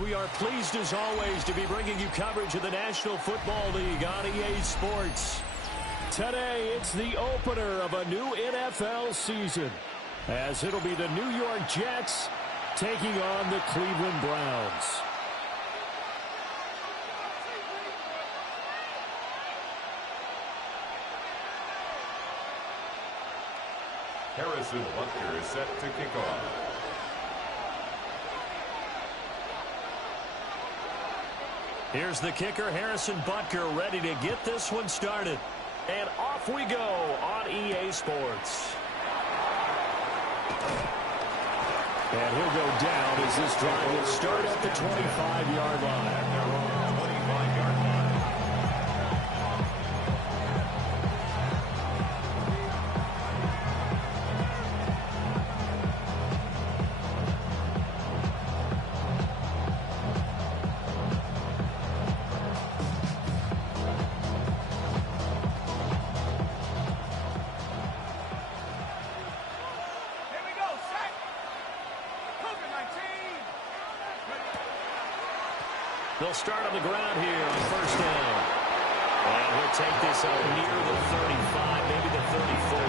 We are pleased as always to be bringing you coverage of the National Football League on EA Sports. Today, it's the opener of a new NFL season, as it'll be the New York Jets taking on the Cleveland Browns. Harrison Butker is set to kick off. Here's the kicker, Harrison Butker, ready to get this one started. And off we go on EA Sports. And he'll go down as this drive will start at the 25-yard line. They'll start on the ground here on first down. And he'll take this out near the 35, maybe the 34.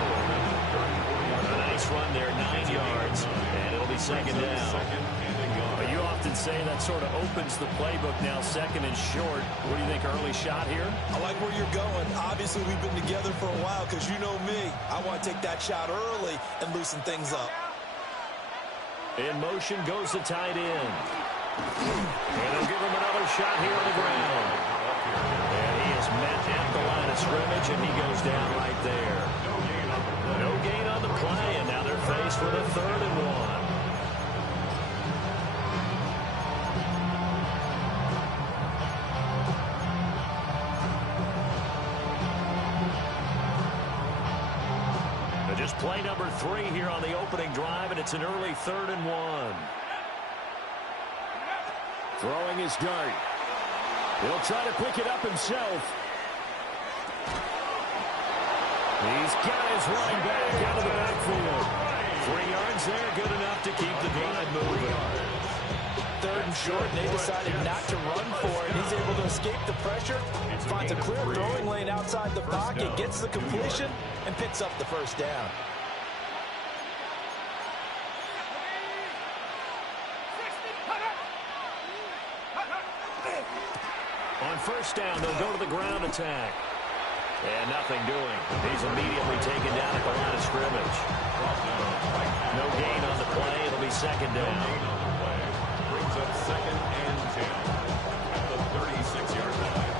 A nice run there, 9 yards, and it'll be second down. But you often say that sort of opens the playbook now, second and short. What do you think, early shot here? I like where you're going. Obviously, we've been together for a while because you know me. I want to take that shot early and loosen things up. In motion goes the tight end. And they'll give him another shot here on the ground. And he is met at the line of scrimmage, and he goes down right there. No gain on the play, and now they're faced with a 3rd and 1. Just play number 3 here on the opening drive, and it's an early 3rd and 1. Throwing his dart. He'll try to pick it up himself. He's got his running back out of the backfield. 3 yards there, good enough to keep the drive moving. 3rd and short, and they decided not to run for it. He's able to escape the pressure, finds a clear throwing lane outside the pocket, gets the completion, and picks up the first down. On first down, they'll go to the ground attack. And nothing doing. He's immediately taken down at the line of scrimmage. No gain on the play. It'll be second down. Brings up 2nd and 10 at the 36-yard line.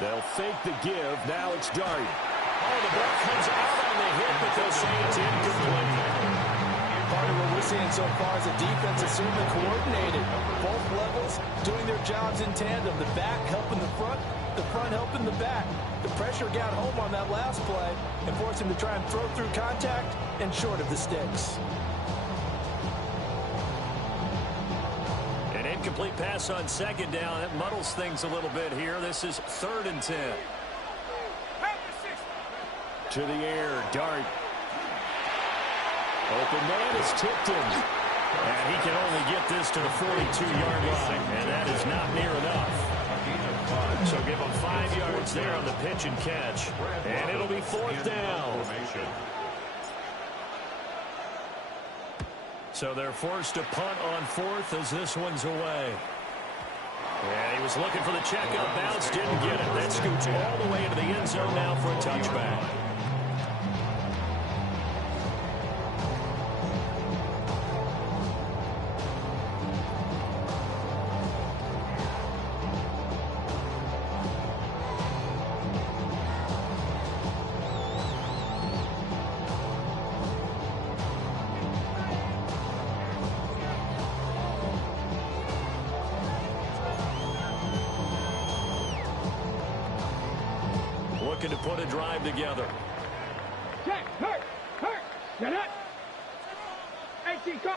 They'll fake the give. Now it's Dart. Oh, the ball comes out on the hit, but they'll say it's incomplete. Part of what we're seeing so far is the defense is certainly coordinated. Both levels doing their jobs in tandem. The back helping the front helping the back. The pressure got home on that last play and forced him to try and throw through contact and short of the sticks. Incomplete pass on second down. That muddles things a little bit here. This is 3rd and 10. To the air, Dart. Open man is tipped in. And he can only get this to the 42-yard line. And that is not near enough. So give him 5 yards there on the pitch and catch. And it'll be 4th down. So they're forced to punt on 4th as this one's away. And he was looking for the check out bounce, didn't get it. That scoots all the way into the end zone now for a touchback. looking to put a drive together. Check, hurt, get it. 18, come.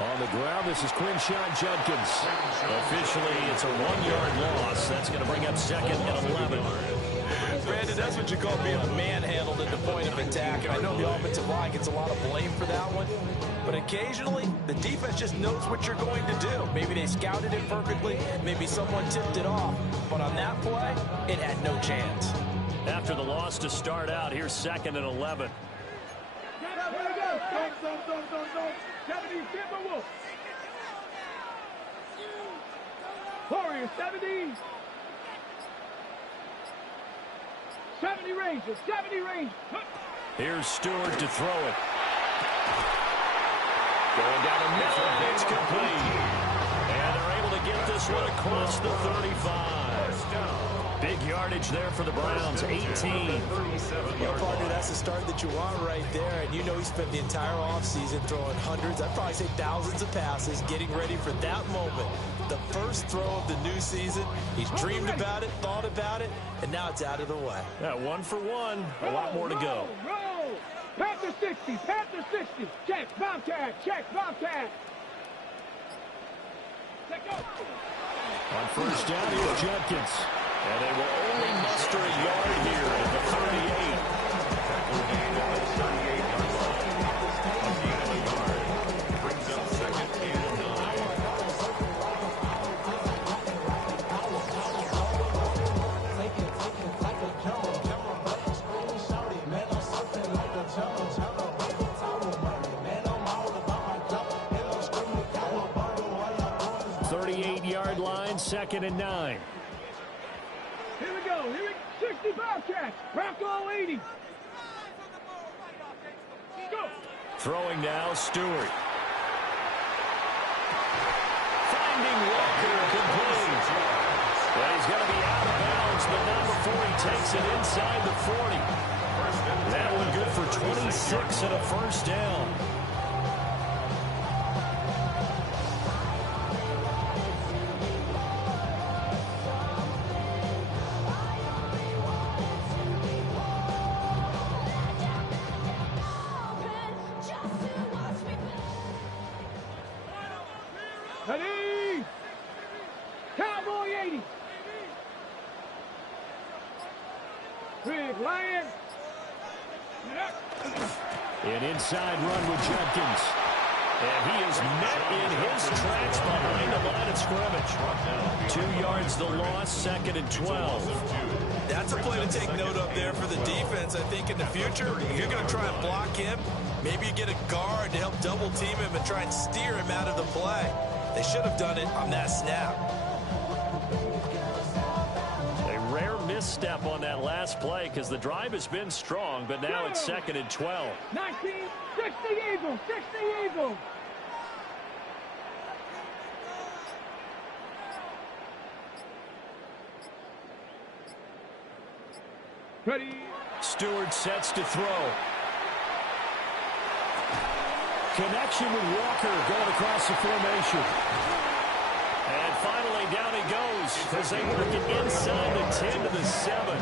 On the ground, this is Quinshon Judkins. Officially, it's a 1-yard loss. That's going to bring up second and 11. Brandon, that's what you call being manhandled at the point of attack. And I know the offensive line gets a lot of blame for that one. But occasionally, the defense just knows what you're going to do. Maybe they scouted it perfectly. Maybe someone tipped it off. But on that play, it had no chance. After the loss to start out, here's second and 11. Warriors, 70. 70 Rangers, 70 Rangers. Here's Stewart to throw it. Going down the middle, and it's complete. And they're able to get this one across the 35. Big yardage there for the Browns, 18. Partner, that's the start that you want right there. And you know he spent the entire offseason throwing hundreds, I'd probably say thousands of passes, getting ready for that moment. The first throw of the new season. He's dreamed about it, thought about it, and now it's out of the way. Yeah, 1 for 1. A lot more to go. Roll. Panther 60, Panther 60. Check, Bobcat, check, Bobcat. Let go. On first down, here's Judkins. And they will only muster a yard here at the 38. Brings up second and 9. Yard line, second and 9. Here we go. 60 Bobcats. Bronco 80. Go. Throwing now, Stewart. Finding Walker, complete. Well, he's going to be out of bounds, but not before he takes it inside the 40. That one good for 26 and a first down. Ready? Cowboy 80. Big Lion. An inside run with Judkins. And he is met in his tracks behind the line of scrimmage. 2 yards the loss, second and 12. That's a play to take note of there for the defense. I think in the future, if you're going to try and block him, maybe you get a guard to help double team him and try and steer him out of the play. They should have done it on that snap. A rare misstep on that last play because the drive has been strong, but now it's second and 12. 19, 60 Eagles, 60 Eagles. Ready? Stewart sets to throw. Connection with Walker going across the formation. And finally down he goes as they work it inside the 10 to the 7.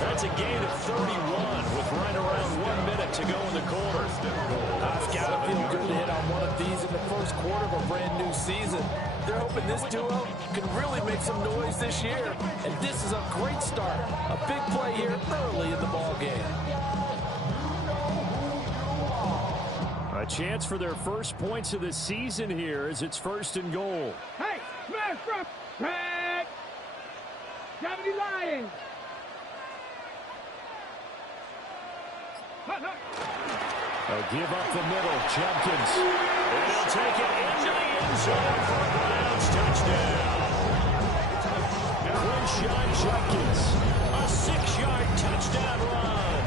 That's a gain of 31 with right around 1 minute to go in the quarter. It's got to feel good to hit on one of these in the first quarter of a brand new season. They're hoping this duo can really make some noise this year. And this is a great start. A big play here early in the ball game. A chance for their first points of the season here as it's first and goal. Hey, smash from back. 70 Lions. They'll give up the middle. Judkins. And he'll take it into the end zone for a Browns touchdown. Quinshon Judkins. A 6-yard touchdown run.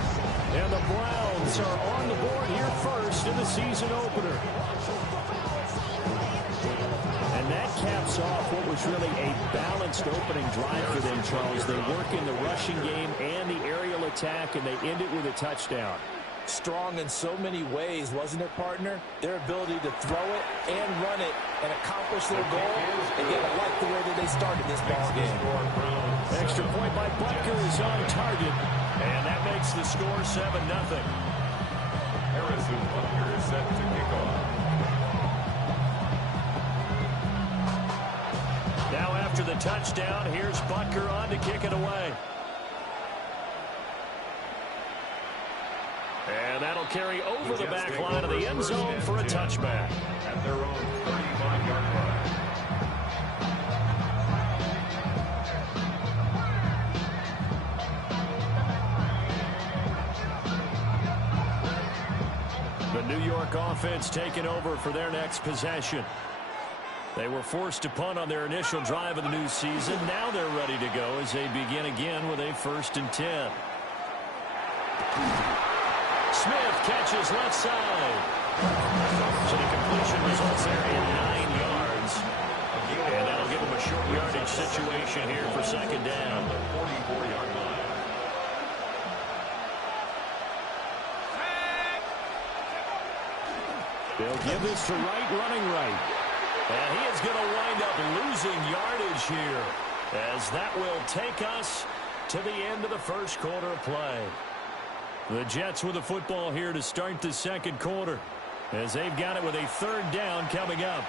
And the Browns are on the board here first in the season opener. And that caps off what was really a balanced opening drive for them, Charles. They work in the rushing game and the aerial attack, and they end it with a touchdown. Strong in so many ways, wasn't it, partner? Their ability to throw it and run it and accomplish their goal. Again, I like the way that they started this ball game. Extra point by Butker is on target, and that makes the score 7-0. Harrison Butker is set to kick off. Now after the touchdown, here's Butker on to kick it away. And that'll carry over the back line of the end zone for a touchback. At their own 35-yard line. The New York offense taking over for their next possession. They were forced to punt on their initial drive of the new season. Now they're ready to go as they begin again with a 1st and 10. Smith catches left side. So the completion results there in 9 yards. And that'll give them a short yardage situation here for 2nd down. 44-yard line. They'll give this to Wright running right. And he is going to wind up losing yardage here, as that will take us to the end of the 1st quarter of play. The Jets with the football here to start the 2nd quarter, as they've got it with a 3rd down coming up.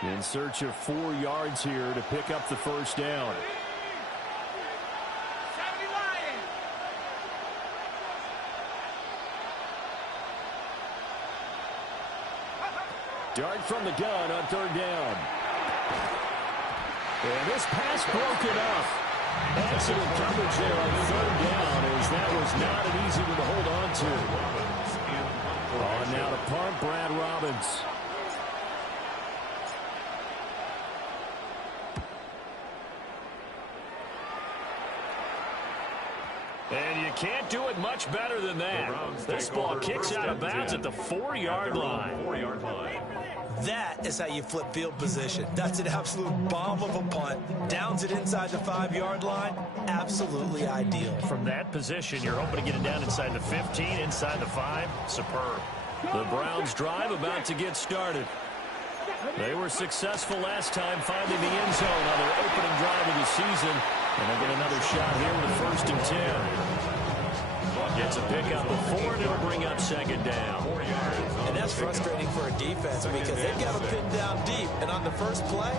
In search of 4 yards here to pick up the 1st down. Dart from the gun on 3rd down. And this pass broken up. Excellent coverage there on 3rd down, as that was not an easy one to hold on to. On now to punt, Brad Robbins. And you can't do it much better than that. This ball kicks out of bounds at the 4-yard line. 4-yard line. That is how you flip field position. That's an absolute bomb of a punt. Downs it inside the 5-yard line. Absolutely ideal. From that position, you're hoping to get it down inside the 15, inside the 5. Superb. The Browns drive about to get started. They were successful last time finding the end zone on their opening drive of the season. And they'll get another shot here with a 1st and 10. Gets a pickup of 4, and it'll bring up 2nd down. And that's frustrating for a defense because they've got to pin down deep. And on the first play,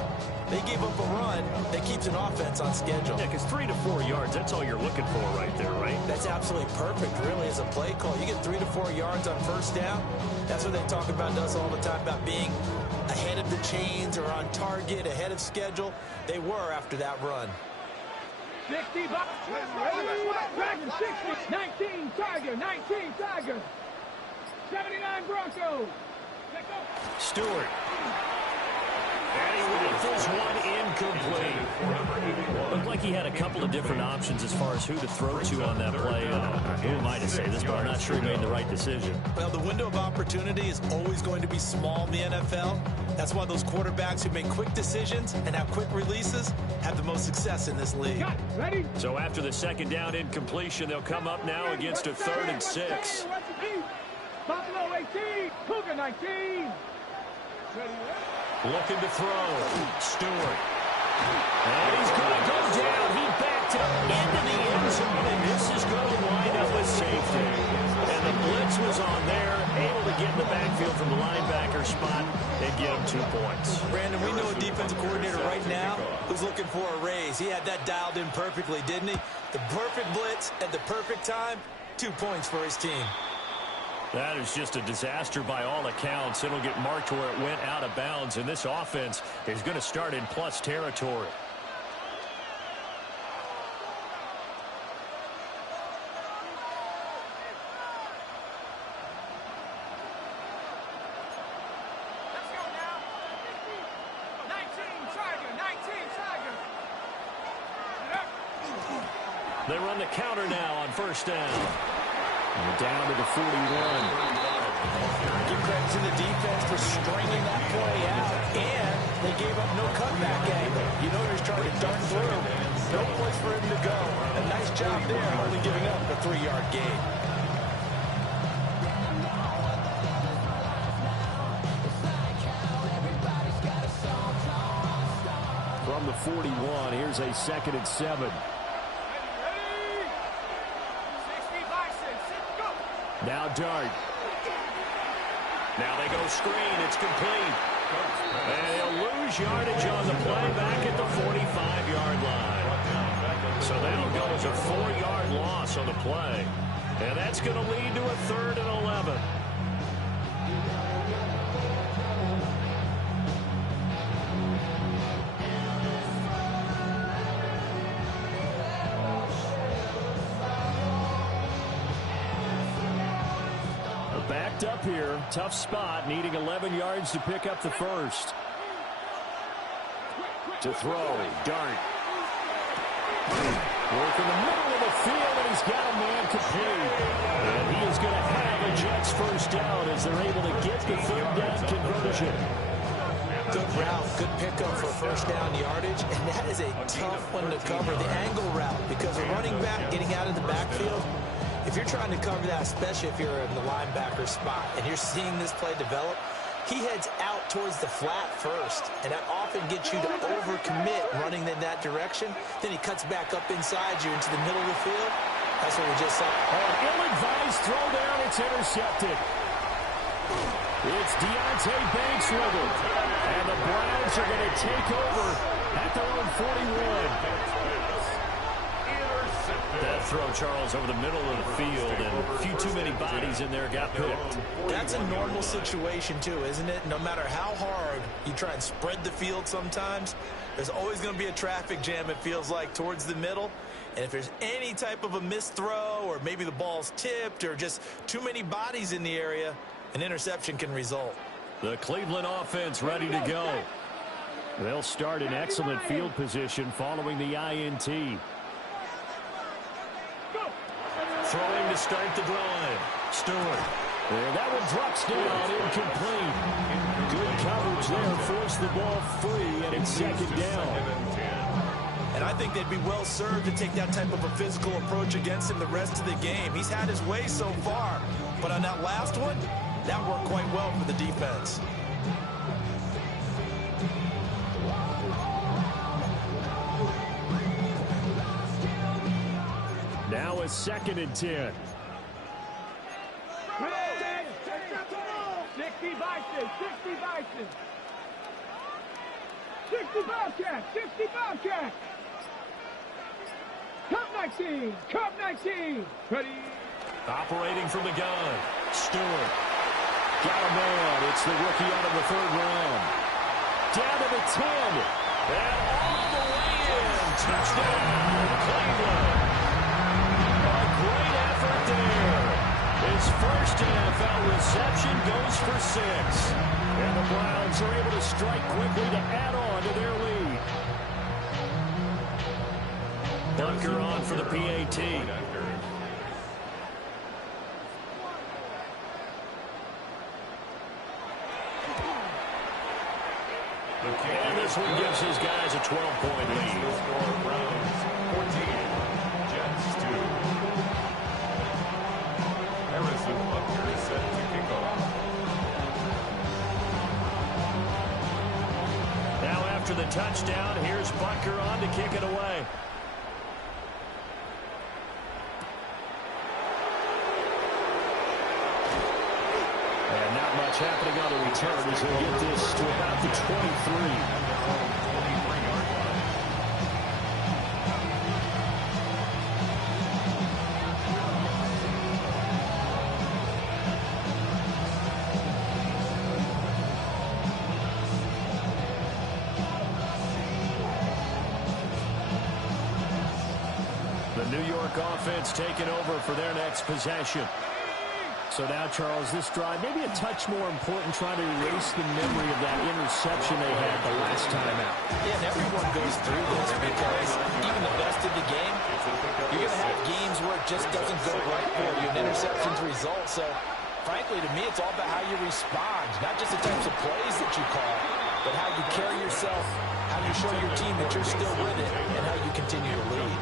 they gave up a run that keeps an offense on schedule. Yeah, because 3 to 4 yards, that's all you're looking for right there, right? That's absolutely perfect, really, as a play call. You get 3 to 4 yards on 1st down. That's what they talk about to us all the time, about being ahead of the chains or on target, ahead of schedule. They were after that run. 60, Dragon 60, 19 Tiger, 19 Tiger, 79 Broncos. Stewart. And he rifles one incomplete. Looked like he had a couple of different options as far as who to throw to on that play. Who am I to say this, but I'm not sure he made the right decision. Well, the window of opportunity is always going to be small in the NFL. That's why those quarterbacks who make quick decisions and have quick releases have the most success in this league. Ready? So after the 2nd down incompletion, they'll come up now against a 3rd and 6. Buffalo 18, Cougar 19. Looking to throw. Stewart. And he's going to go down. He backed up into the end zone, and this is going to wind up with safety. And the blitz was on there, able to get in the backfield from the linebacker spot and get him 2 points. Brandon, we know a defensive coordinator right now who's looking for a raise. He had that dialed in perfectly, didn't he? The perfect blitz at the perfect time, 2 points for his team. That is just a disaster by all accounts. It'll get marked where it went out of bounds, and this offense is going to start in plus territory. They run the counter now on first down. And down to the 41. Give credit to the defense for stringing that play out, and they gave up no cutback angle. You know he's trying to dart through. No place for him to go. A nice job there, only giving up a 3-yard gain. From the 41, here's a 2nd and 7. Now Dart. Now they go screen. It's complete. And they'll lose yardage on the play back at the 45-yard line. So that'll go as a 4-yard loss on the play. And that's going to lead to a 3rd and 11. Backed up here. Tough spot. Needing 11 yards to pick up the first. To throw. Dart. Work in the middle of the field, and he's got a man complete. And he is going to have a Jets first down as they're able to get the 3rd down conversion. Good route, good pickup for first down yardage, and that is a tough one to cover, the angle route, because a running back getting out of the backfield, if you're trying to cover that, especially if you're in the linebacker spot, and you're seeing this play develop, he heads out towards the flat first, and that often gets you to overcommit running in that direction. Then he cuts back up inside you into the middle of the field. That's what we just saw. An ill-advised throw down. It's intercepted. It's Deonte Banks with it. And the Browns are going to take over at their own 41. That throw, Charles, over the middle of the field, and a few too many bodies in there got picked. That's a normal situation, too, isn't it? No matter how hard you try and spread the field sometimes, there's always going to be a traffic jam, it feels like, towards the middle. And if there's any type of a missed throw, or maybe the ball's tipped, or just too many bodies in the area, an interception can result. The Cleveland offense ready to go. They'll start in excellent field position following the INT. Throwing to start the drive. Stewart. And that one drops down, incomplete. Good coverage there, forced the ball free, and it's 2nd down. And I think they'd be well served to take that type of a physical approach against him the rest of the game. He's had his way so far, but on that last one, that worked quite well for the defense. Now a 2nd and 10. 60 Bison, 60 Bison. 60 Bobcats, 60 Bobcats. Cup 19, Cup 19. Ready. Operating from the gun. Stewart. Got a man. It's the rookie out of the 3rd round. Down to the 10. And all the way in. Touchdown, Cleveland. A great effort there. His first NFL reception goes for 6. And the Browns are able to strike quickly to add on to their lead. Bunker on for the PAT. And this one gives his guys a 12-point lead. Browns 14, Jets 2. Harrison Butker is set to kick off. Now after the touchdown, here's Butker on to kick it away. And not much happening on the return as he'll get this to about the 23. The New York offense taking over for their next possession. So now, Charles, this drive maybe a touch more important, trying to erase the memory of that interception they had the last time out. Yeah, and everyone goes through this because even the best of the game, You're going to have games where it just doesn't go right for you, and interceptions result. So, frankly, to me, it's all about how you respond, not just the types of plays that you call, but how you carry yourself, how you show your team that you're still with it, and how you continue to lead.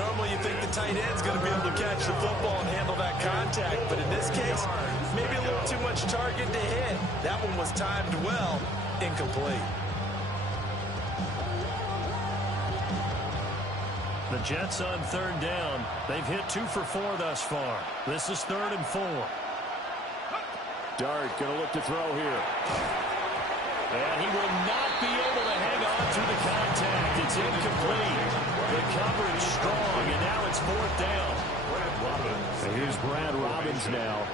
Normally you think the tight end's going to be able to catch the football and handle that contact, but in this case, maybe a little too much target to hit. That one was timed well, incomplete. The Jets on third down. They've hit 2 for 4 thus far. This is 3rd and 4. Dart going to look to throw here. And he will not be able to hang on to the contact. It's incomplete. The coverage strong, and now it's 4th down. And here's Brad Robbins now.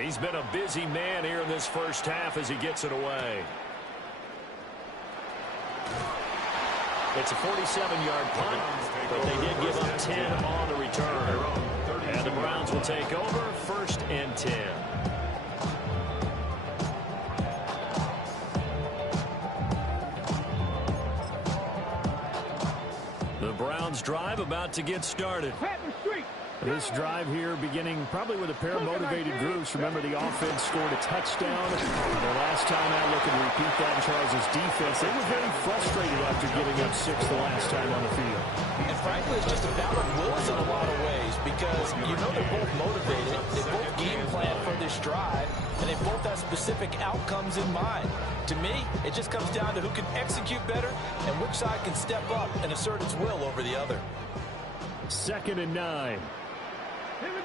He's been a busy man here in this first half as he gets it away. It's a 47-yard punt, but they did give up 10 on the return. And the Browns will take over 1st and 10. The Browns drive about to get started. This drive here beginning probably with a pair of motivated groups. Remember, the offense scored a touchdown. The last time out, looking to repeat that in Charles' defense. They were very frustrated after giving up 6 the last time on the field. And frankly, it's just a battle of wills in a lot of ways because you know they're both motivated. They both game plan for this drive, and they both have specific outcomes in mind. To me, it just comes down to who can execute better and which side can step up and assert its will over the other. 2nd and 9. Here we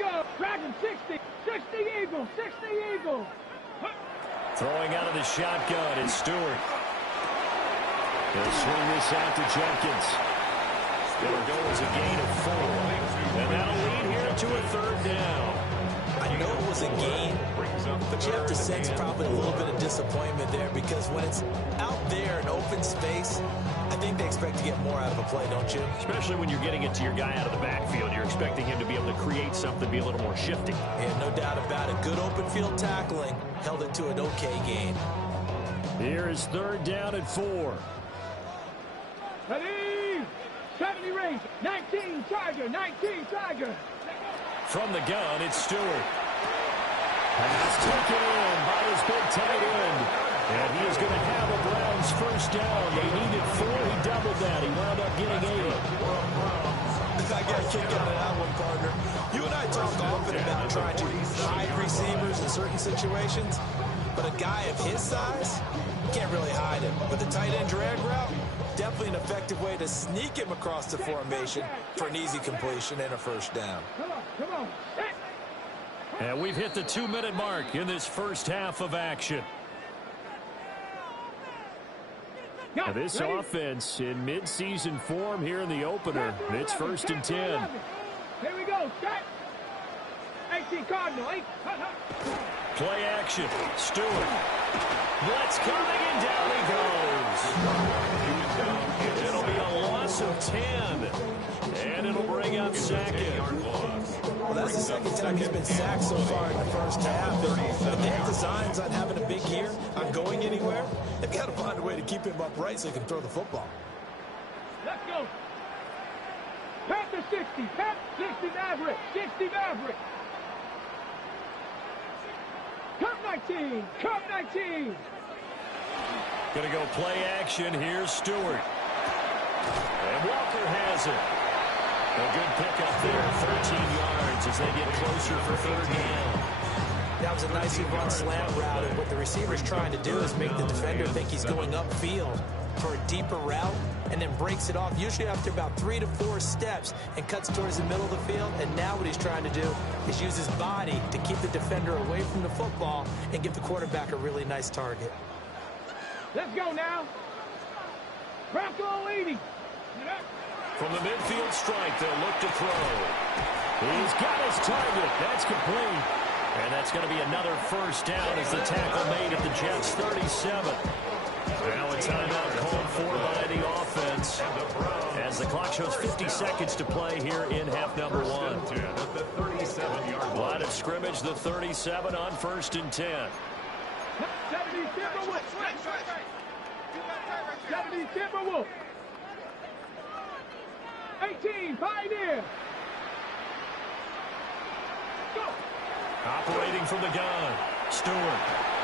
go. Dragon 60, 60 Eagles, 60 Eagles. Throwing out of the shotgun, it's Stewart. He'll swing this out to Jenkins. It'll go as a gain of 4. And that'll lead here to a 3rd down. I know it was a gain, but you have to sense probably a little bit of disappointment there because when it's out there in open space, I think they expect to get more out of a play, don't you? Especially when you're getting it to your guy out of the backfield. You're expecting him to be able to create something, be a little more shifty. Yeah, no doubt about it. Good open field tackling held it to an okay gain. Here is 3rd down and 4. Ready? 70 range. 19 Tiger, 19 Tiger. From the gun, it's Stewart. Pass taken in by his big tight end. And he is going to have a Browns 1st down. They needed 4. He doubled that. He wound up getting 8. I got a kick out of that one, partner. You and I talk often about trying to hide receivers in certain situations, but a guy of his size, you can't really hide him. But the tight end drag route, definitely an effective way to sneak him across the formation for an easy completion and a 1st down. Come on. And we've hit the 2-minute mark in this first half of action. Now this offense in mid-season form here in the opener. It's 1st and 10. Here we go. Set. 18 Cardinal. 8. Play action. Stewart. Blitz coming, and down he goes. It'll be a loss of 10. And it'll bring up Sackett. Well, that's the 2nd time he's been sacked so far in the first half. If they have designs on having a big year, on going anywhere, they've got to find a way to keep him upright so he can throw the football. Let's go. Panther 60. Panther 60 Maverick. 60 Maverick. Cup 19. Cup 19. Going to go play action. Here's Stewart. And Walker has it. A good pickup there, 13 yards as they get closer for 3rd down. That was a nicely run slant route, and what the receiver's trying to do is make the defender think he's going upfield for a deeper route, and then breaks it off, usually after about 3 to 4 steps, and cuts towards the middle of the field. And now what he's trying to do is use his body to keep the defender away from the football and give the quarterback a really nice target. Let's go now. Bronco leading. From the midfield strike, they'll look to throw. He's got his target. That's complete. And that's going to be another 1st down as the tackle made at the Jets' 37. Now a timeout called for by the offense as the clock shows 50 seconds to play here in half number 1. Line of scrimmage, the 37 on 1st and 10. 70 Timberwolves. 18 Pioneer. Go. Operating from the gun. Stewart.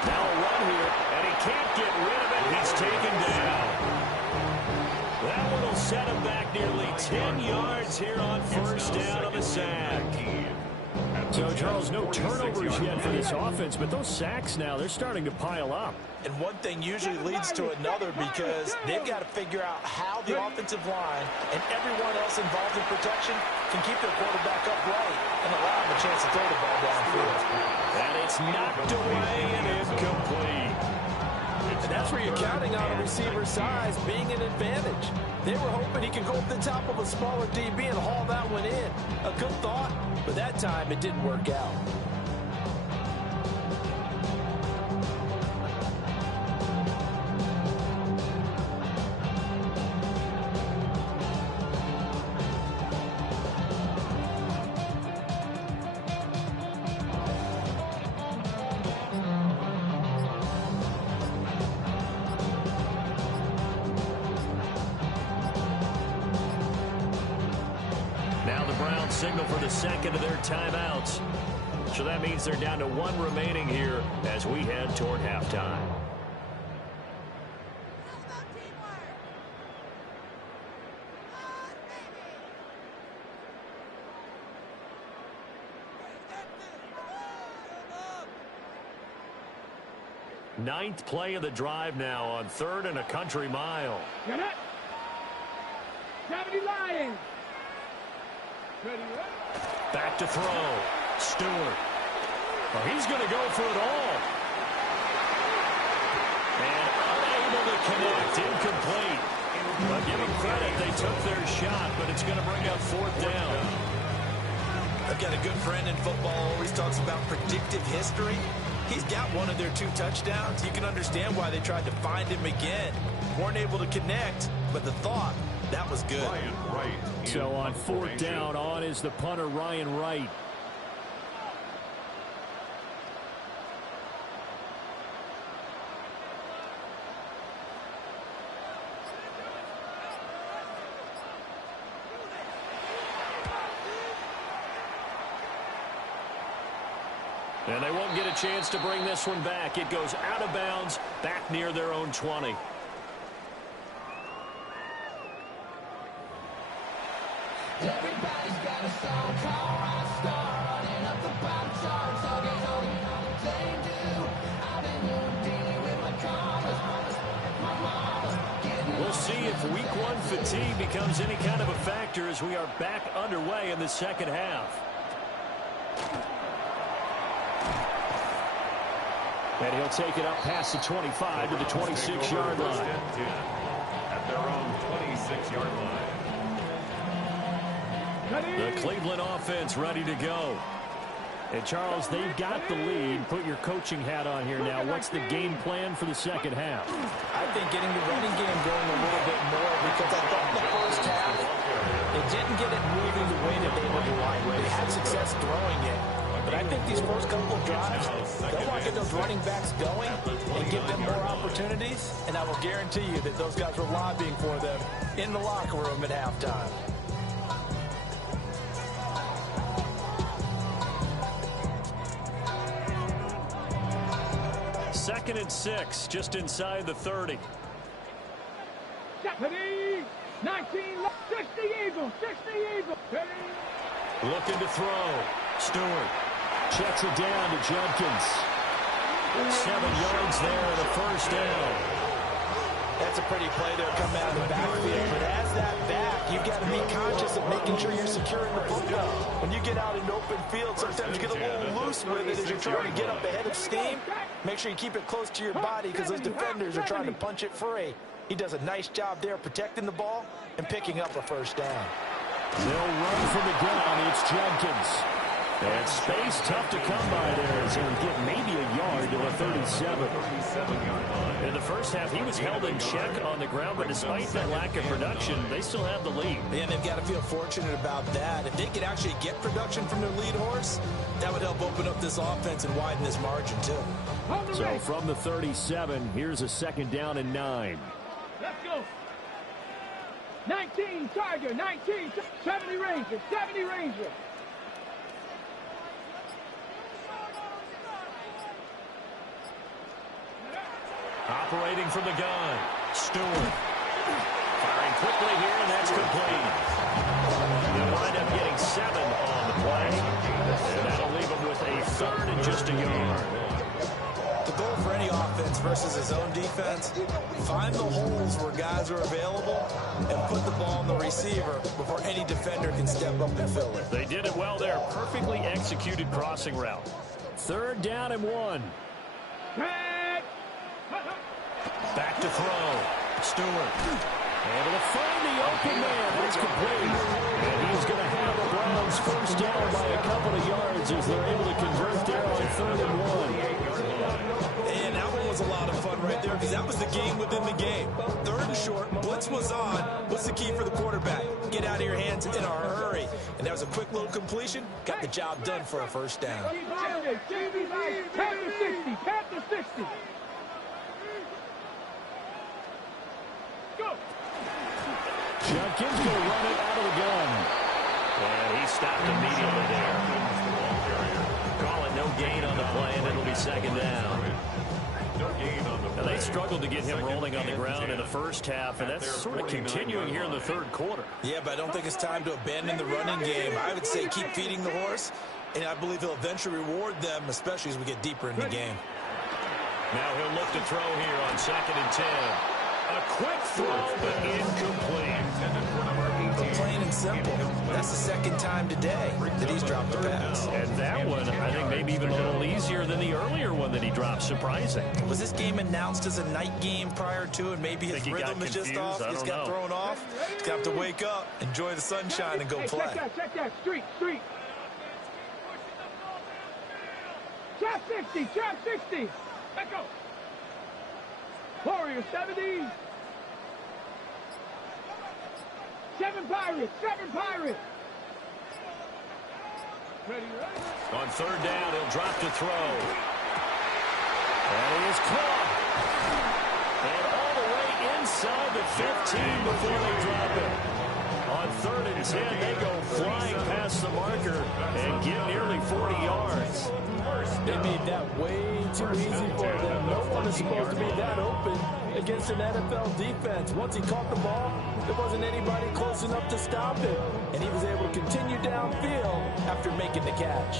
Now a run here, and he can't get rid of it. He's taken down. That one will set him back nearly 10 yards here on first down of a sack. So, Charles, no turnovers yet for this offense, but those sacks now, they're starting to pile up. And one thing usually leads to another because they've got to figure out how the offensive line and everyone else involved in protection can keep their quarterback upright and allow him a chance to throw the ball downfield. And it's knocked away and incomplete. And that's where you're counting on a receiver's size being an advantage. They were hoping he could go up the top of a smaller DB and haul that one in. A good thought, but that time it didn't work out. Signal for the second of their timeouts. So that means they're down to one remaining here as we head toward halftime. Ninth play of the drive now on 3rd and a country mile. Get it. 70 Lions. Back to throw. Stewart. Oh, he's going to go for it all. And unable to connect. Incomplete. But give them credit. They took their shot, but it's going to bring up 4th down. I've got a good friend in football, always talks about predictive history. He's got one of their 2 touchdowns. You can understand why they tried to find him again. Weren't able to connect, but the thought, that was good. Ryan Wright. So on 4th down, on is the punter, Ryan Wright. And they won't get a chance to bring this one back. It goes out of bounds, back near their own 20. Everybody's got a song called Rockstar, running up the pop charts, they do. I've been dealing with my karmas, my mama. We'll see if week 1 fatigue becomes any kind of a factor as we are back underway in the second half. And he'll take it up past the 25 to the 26-yard line. At their own 26-yard line. The Cleveland offense ready to go. And, Charles, they've got the lead. Put your coaching hat on here now. What's the game plan for the second half? I think getting the running game going a little bit more because I thought the first half, it didn't get it moving the way that they would like. They had success throwing it. But I think these first couple of drives, they'll want to get those running backs going and give them more opportunities. And I will guarantee you that those guys were lobbying for them in the locker room at halftime. Second and 6, just inside the 30. 19, 60 Eagles, 60 Eagles. Looking to throw. Stewart checks it down to Judkins. 7 yards there and a first down. That's a pretty play there coming out of the backfield. But as that back, you've got to be conscious of making sure you're securing the football. When you get out in open field, sometimes you get a little loose with it as you're trying to get up ahead of steam. Make sure you keep it close to your body because those defenders are trying to punch it free. He does a nice job there protecting the ball and picking up a first down. They'll run from the gun. It's Judkins. And space tough to come by there as he'll get maybe a yard to the 37. In the first half, he was held in check on the ground, but despite that lack of production, they still have the lead. And they've got to feel fortunate about that. If they could actually get production from their lead horse, that would help open up this offense and widen this margin, too. So from the 37, here's a 2nd down and 9. Let's go. 19 Tiger, 19, 70 Ranger, 70 Ranger. Operating from the gun, Stewart. Firing quickly here, and that's complete. They'll wind up getting 7 on the play, and that'll leave them with a 3rd and just a yard. The goal for any offense versus his own defense, find the holes where guys are available and put the ball on the receiver before any defender can step up and fill it. They did it well there. Perfectly executed crossing route. 3rd down and 1. Back to throw, Stewart. Able to find the open man. That's complete. And he's going to have the Browns first down by a couple of yards as they're able to convert there on 3rd and 1. And that one was a lot of fun right there because that was the game within the game. 3rd and short, blitz was on. What's the key for the quarterback? Get out of your hands in a hurry. And that was a quick little completion. Got the job done for a first down. Panther 60, Panther 60. Go. Judkins going to run it out of the gun. And he stopped immediately there. Call it no gain on the play, and it'll be 2nd down. Now, they struggled to get him rolling on the ground in the first half, and that's sort of continuing here in the 3rd quarter. Yeah, but I don't think it's time to abandon the running game. I would say keep feeding the horse, and I believe he'll eventually reward them, especially as we get deeper in the game. Now he'll look to throw here on 2nd and 10. A quick throw, but incomplete. Plain and simple. That's the 2nd time today that he's dropped the pass. And that one, I think, maybe even a little easier than the earlier one that he dropped. Surprising. Was this game announced as a night game prior to, and maybe his rhythm is just off? He just got thrown off. He's got to wake up, enjoy the sunshine, and go play. Check that. Street. Trap 60. Let go. Warrior 70. 7 Pirates. Ready. On 3rd down, he'll drop to throw. And he is caught. And all the way inside the 15 before they drop it. On 3rd and 10, they go flying past the marker and get nearly 40 yards. They made that way too easy for them. No one is supposed to be that open against an NFL defense. Once he caught the ball, there wasn't anybody close enough to stop him. And he was able to continue downfield after making the catch.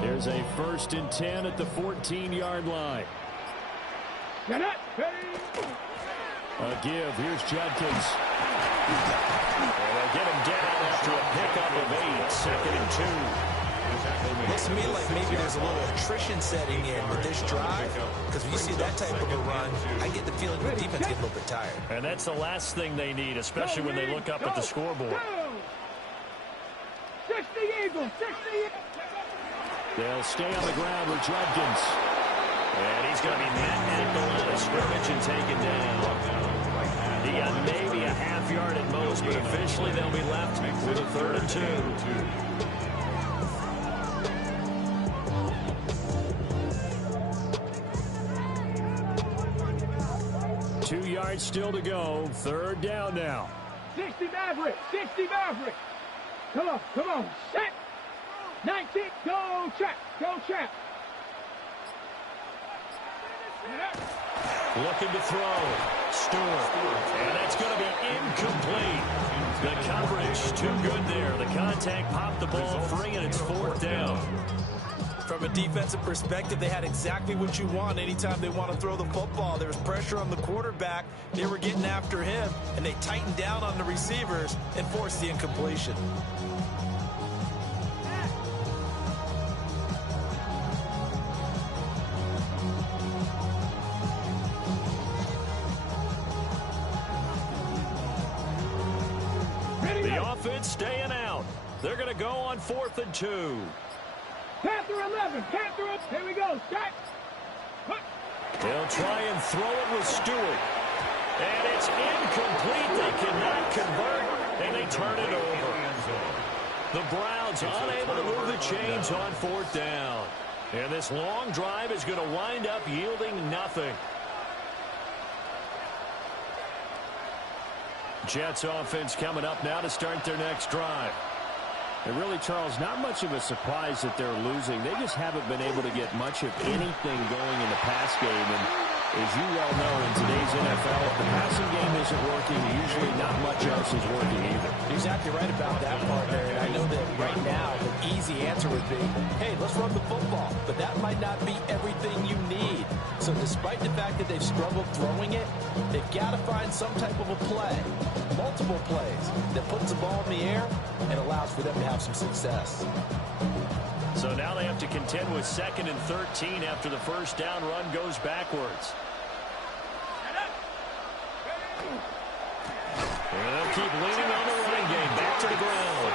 There's a 1st and 10 at the 14-yard line. Get it. A give. Here's Judkins. And they'll get him down after a pickup of 8. 2nd and 2. Looks to me like maybe there's a little attrition setting in with this drive, because when you see that type of a run, I get the feeling the defense getting a little bit tired. And that's the last thing they need, especially when they look up at the scoreboard. 60 Eagles, 60. They'll stay on the ground with Judkins. And he's going to be met at the line of scrimmage and taken down. He got maybe a half yard at most, but officially they'll be left with a 3rd and 2. 2 yards still to go. 3rd down now. 60 Maverick. Come on. Set. 19. Go trap. Looking to throw. Stewart. And that's going to be incomplete. The coverage too good there. The contact popped the ball free, and it's 4th down. From a defensive perspective, they had exactly what you want anytime they want to throw the football. There was pressure on the quarterback. They were getting after him, and they tightened down on the receivers and forced the incompletion. The offense staying out. They're going to go on 4th and 2. Panther 11. Here we go. Set. They'll try and throw it with Stewart. And it's incomplete. They cannot convert, and they turn it over. The Browns unable to move the chains on fourth down. And this long drive is going to wind up yielding nothing. Jets offense coming up now to start their next drive. And really, Charles, not much of a surprise that they're losing. They just haven't been able to get much of anything going in the pass game. And as you well know, in today's NFL, if the passing game isn't working, usually not much else is working either. You're exactly right about that, partner. And I know that right now the easy answer would be, hey, let's run the football. But that might not be everything you need. So despite the fact that they've struggled throwing it, they've got to find some type of a play, multiple plays, that puts the ball in the air and allows for them to have some success. So now they have to contend with 2nd and 13 after the first down run goes backwards. And they'll keep leaning on the running game. Back to the ground.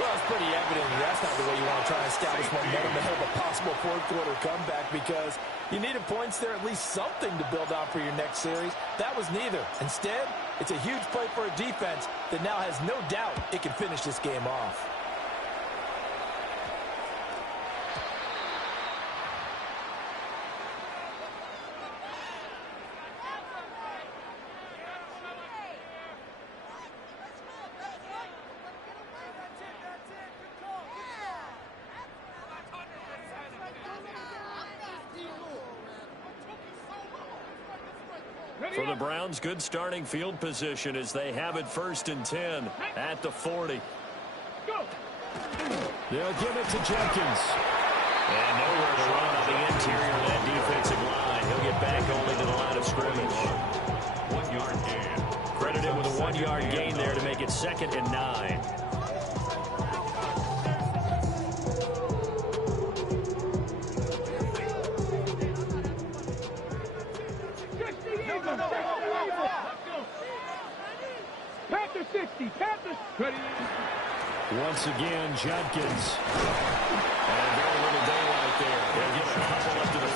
Well, it's pretty evident that's not the way you want to try and establish momentum ahead of a possible fourth-quarter comeback, because you needed points there, at least something to build out for your next series. That was neither. Instead, it's a huge play for a defense that now has no doubt it can finish this game off. For the Browns, good starting field position as they have it 1st and 10 at the 40. They'll give it to Jenkins. And nowhere to run on the interior of that defensive line. He'll get back only to the line of scrimmage. 1 yard gain. Credited with a 1-yard gain there to make it 2nd and 9. Panther 60, Panther ready. Once again, Jenkins. And very little daylight there. They'll give a couple up to the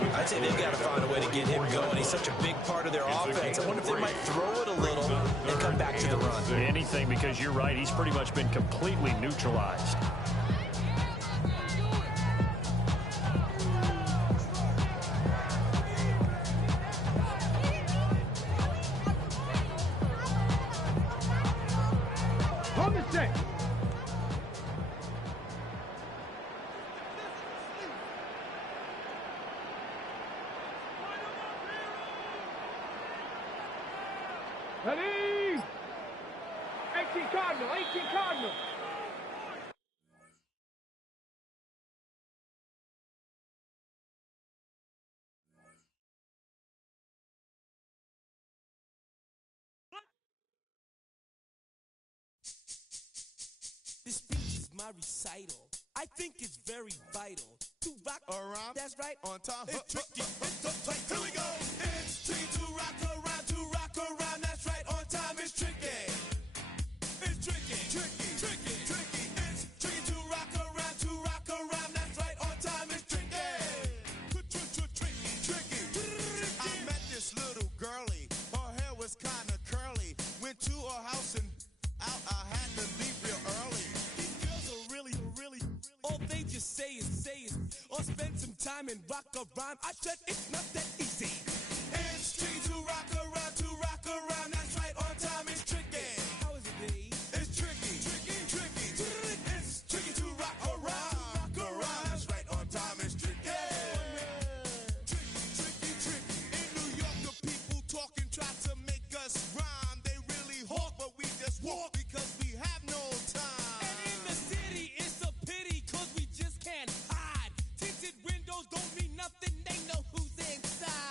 44. I'd say they've got to find a way to get him going. He's such a big part of their offense. I wonder if they might throw it a little and come back to the run. Anything, because you're right. He's pretty much been completely neutralized. On the set. Ready? 18 Cardinal, 18 Cardinal. This speech is my recital. I think it's very vital to rock around. That's right, on time. It's tricky. It's uptight. Here we go. It's tricky to rock around. To rock around. That's right, on time. It's tricky. It's tricky. Tricky. Tricky. Tricky. It's tricky to rock around. To rock around. That's right, on time. It's tricky. Tricky. Tricky. I met this little girlie. Her hair was kind of curly. Went to her house and out. I had to leave real early. These girls are really, all they just say is, or spend some time and rock a rhyme. I said it's not that easy. It's tricky to rock around, that's right, on time it's tricky. How is it, Dave? It's tricky. It's tricky to rock around, that's right, on time it's tricky. Tricky. In New York, the people talking try to make us rhyme. They really hawk, but we just walk because we have no time. And in the city, it's a pity, cause we just can't hide. Tinted windows don't mean nothing, they know who's inside.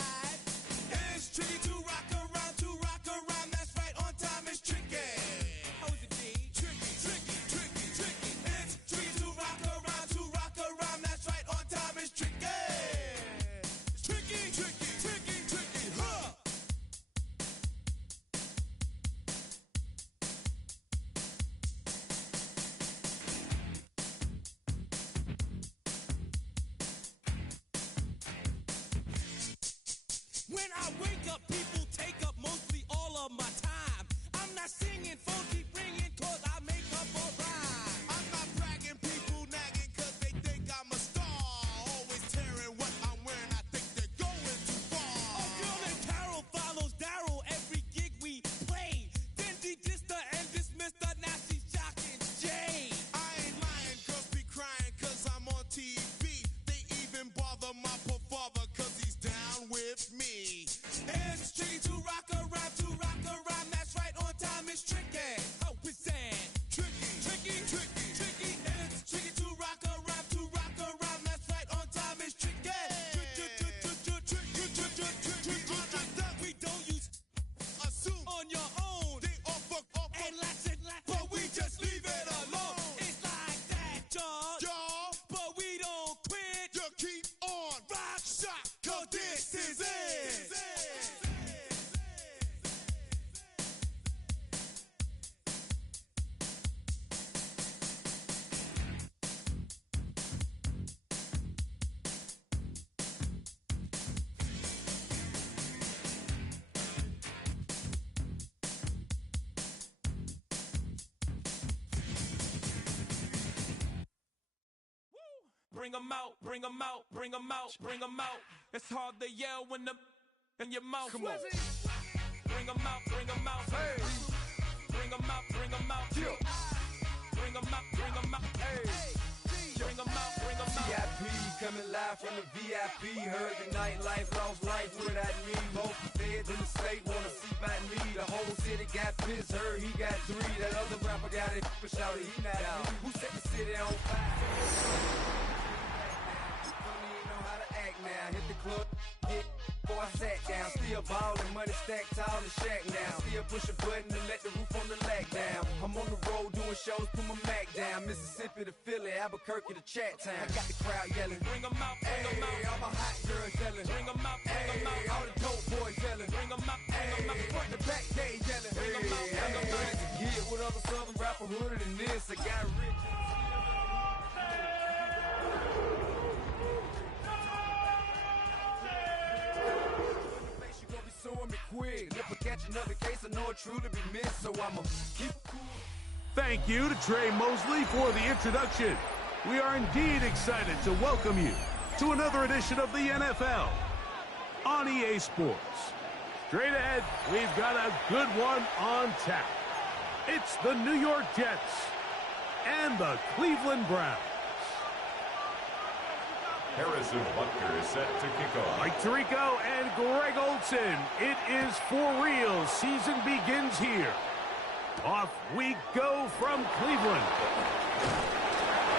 bring 'em out, bring 'em out, bring 'em out, bring 'em out. It's hard to yell when the in your mouth. Come on. Bring 'em out, bring 'em out. Hey. Bring 'em out, bring 'em out. Yeah. Bring 'em out, bring 'em out. Hey. Bring 'em out, bring 'em out. VIP coming live from the VIP. Heard the nightlife, lost life without me. Most feds in the state wanna see by me. The whole city got pissed, heard he got 3. That other rapper got it, but shouted he not out. Who set the city on fire? Don't even know how to act now. Hit the club, get before I sat down. Still ballin', money stacked tall and shack now. Still push a button and let the roof on the lag down. I'm on the road doing shows, put my Mac down. Mississippi to Philly, Albuquerque to Chat Town. I got the crowd yelling. Bring 'em out, bring 'em out. All my hot girls yelling. Bring 'em out, bring 'em out. All the dope boys yelling. Bring 'em out, bring 'em out. Front to back, they yelling. Bring 'em out, bring 'em out. To get with other southern rapper hooded than this. I got rich. Quick. If I catch another case, I know it truly be missed, so I'ma keep it cool. Thank you to Trey Mosley for the introduction. We are indeed excited to welcome you to another edition of the NFL on EA Sports. Straight ahead, we've got a good one on tap. It's the New York Jets and the Cleveland Browns. Harrison Butker is set to kick off. Mike Tirico and Greg Olson. It is for real. Season begins here. Off we go from Cleveland.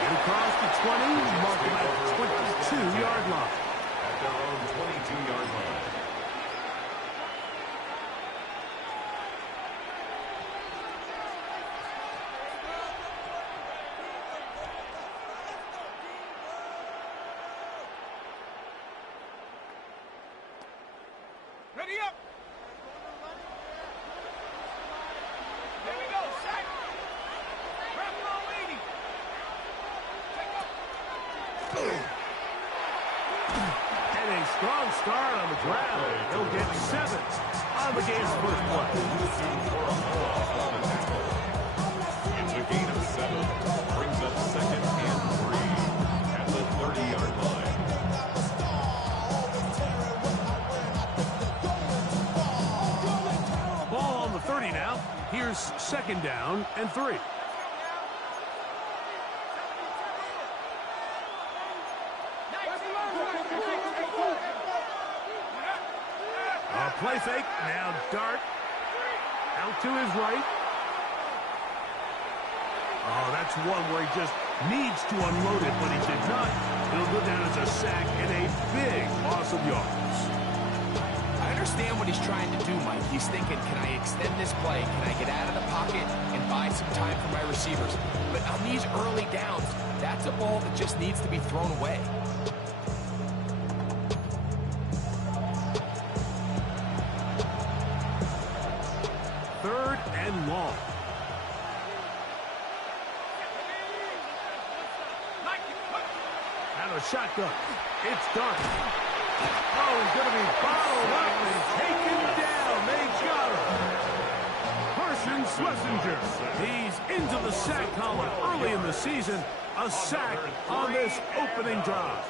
Get across the 20, marking at the 22-yard line. At their own 22-yard line. Ready up! Here we go, set! Grab low 80! Take up! And a strong start on the ground. He'll get 7 on the game's first play. It's a gain of 7. Brings up 2nd and 3 at the 30-yard line. Ball on the 30 now. Here's 2nd down and 3. A play fake. Now Dart. Out to his right. Oh, that's one where he just needs to unload it, but he did not. It'll go down as a sack and a big loss of yards. I understand what he's trying to do, Mike. He's thinking, can I extend this play? Can I get out of the pocket and buy some time for my receivers? But on these early downs, that's a ball that just needs to be thrown away. 3rd and long. Out of shotgun. It's Dart. Oh, he's going to be bottled up and taken down. They got him. Carson Schlesinger. He's into the sack column early in the season. A sack on this opening drive.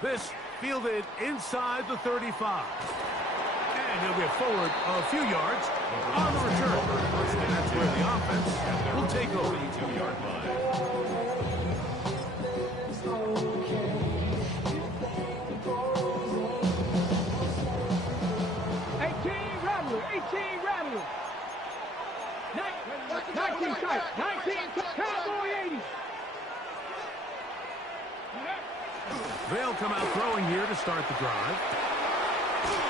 This fielded inside the 35. And he'll get forward a few yards on the return. And that's where the offense will take over. 22-yard line. Rattler. 19 tight. 19 Cowboy 80. They'll come out throwing here to start the drive.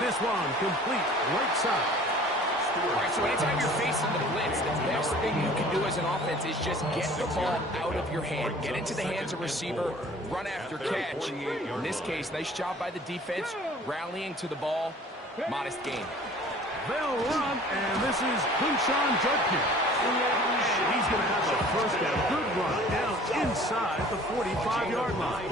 This one complete right side. All right, so anytime you're facing the blitz, the best thing you can do as an offense is just get the ball out of your hand. Get into the hands of receiver, run after catch. In this case, nice job by the defense, rallying to the ball. Modest gain. They'll run, and this is Quinshon Judkins. And he's going to have a first down. Good run down inside the 45-yard line.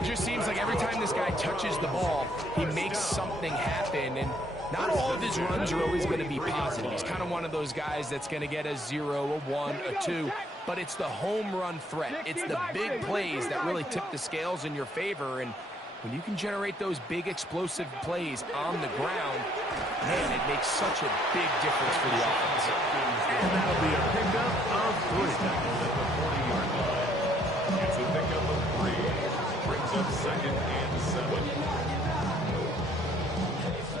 It just seems like every time this guy touches the ball, he makes something happen. And Not all of his runs are always going to be positive. He's kind of one of those guys that's going to get a 0, a 1, a 2, but it's the home run threat. It's the big plays that really tip the scales in your favor, and when you can generate those big explosive plays on the ground, man, it makes such a big difference for the offense. And that'll be a pickup of 3. It's a pickup of 3. Brings up 2nd and 7.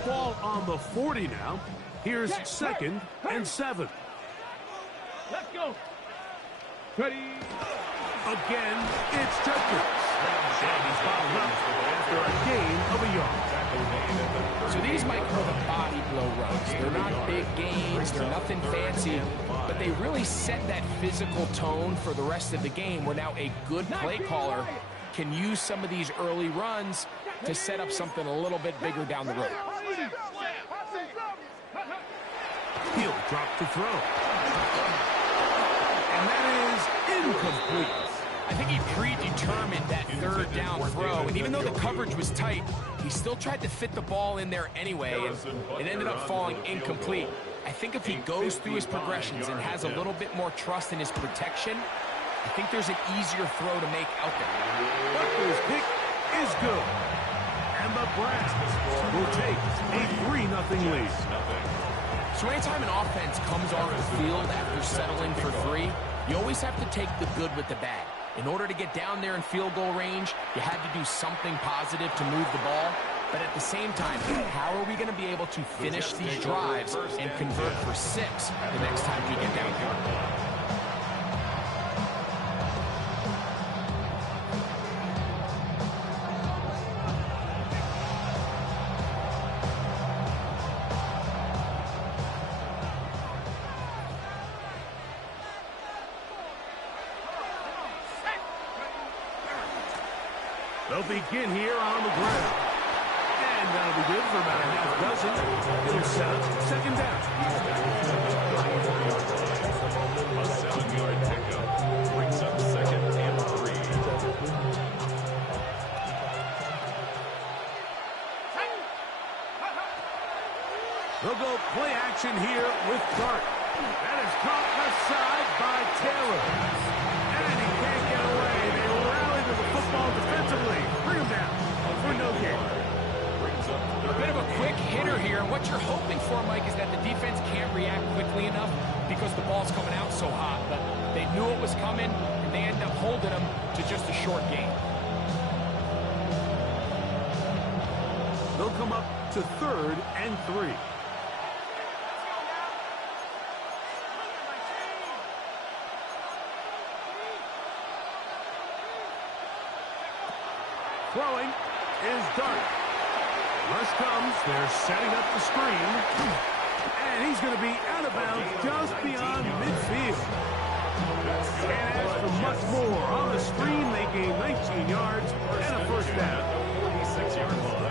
Ball on the 40 now. Here's 2nd and 7. Let's go. Ready. Again, it's Judkins. And he's bottled up after a gain of a yard. So these might call the body blow runs. They're not big gains, they're nothing fancy, but they really set that physical tone for the rest of the game where now a good play caller can use some of these early runs to set up something a little bit bigger down the road. He'll drop the throw. And that is incomplete. I think he predetermined that 3rd down throw, and even though the coverage was tight, he still tried to fit the ball in there anyway, and it ended up falling incomplete. I think if he goes through his progressions and has a little bit more trust in his protection, I think there's an easier throw to make out there. Butler's pick is good. And the Browns will take a 3-0 lead. So anytime an offense comes off the field after settling for 3, you always have to take the good with the bad. In order to get down there in field goal range, you had to do something positive to move the ball. But at the same time, how are we going to be able to finish these drives and convert for 6 the next time we get down here? They'll begin here on the ground. And that'll be good for about a half dozen. It'll set up 2nd down. A 7-yard pickup. Brings up 2nd and 3. They'll go play action here with Dart. That is caught aside by Taylor. And he can't get away. They rally to the football defensively. Bring him down for no gain. A bit of a quick hitter here. What you're hoping for, Mike, is that the defense can't react quickly enough because the ball's coming out so hot. But they knew it was coming, and they end up holding them to just a short gain. They'll come up to 3rd and 3. Throwing is Dart. Rush comes. They're setting up the screen. And he's going to be out of bounds just beyond midfield. Can't ask for much more. On the screen, they gain 19 yards and a 1st down.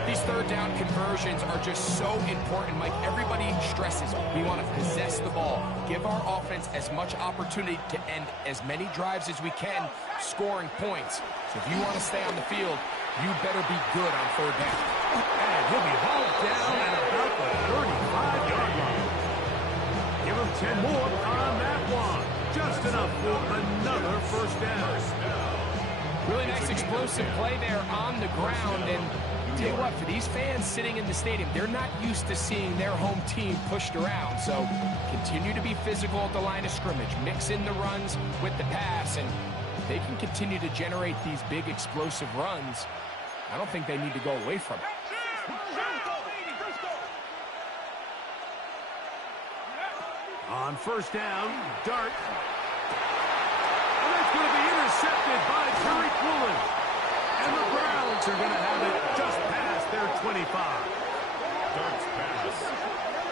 These 3rd down conversions are just so important, Mike. Everybody stresses we want to possess the ball, give our offense as much opportunity to end as many drives as we can, scoring points. So if you want to stay on the field, you better be good on 3rd down. And he'll be hauled down at about the 35-yard line. Give him 10 more on that one. Just enough for another 1st down. Really nice explosive play there on the ground. And tell you what, for these fans sitting in the stadium, they're not used to seeing their home team pushed around. So continue to be physical at the line of scrimmage. Mix in the runs with the pass. And they can continue to generate these big explosive runs. I don't think they need to go away from it. On 1st down, Dart. And that's going to be intercepted by Tariq Woolen. And the Browns are going to have it just past their 25. Dart's pass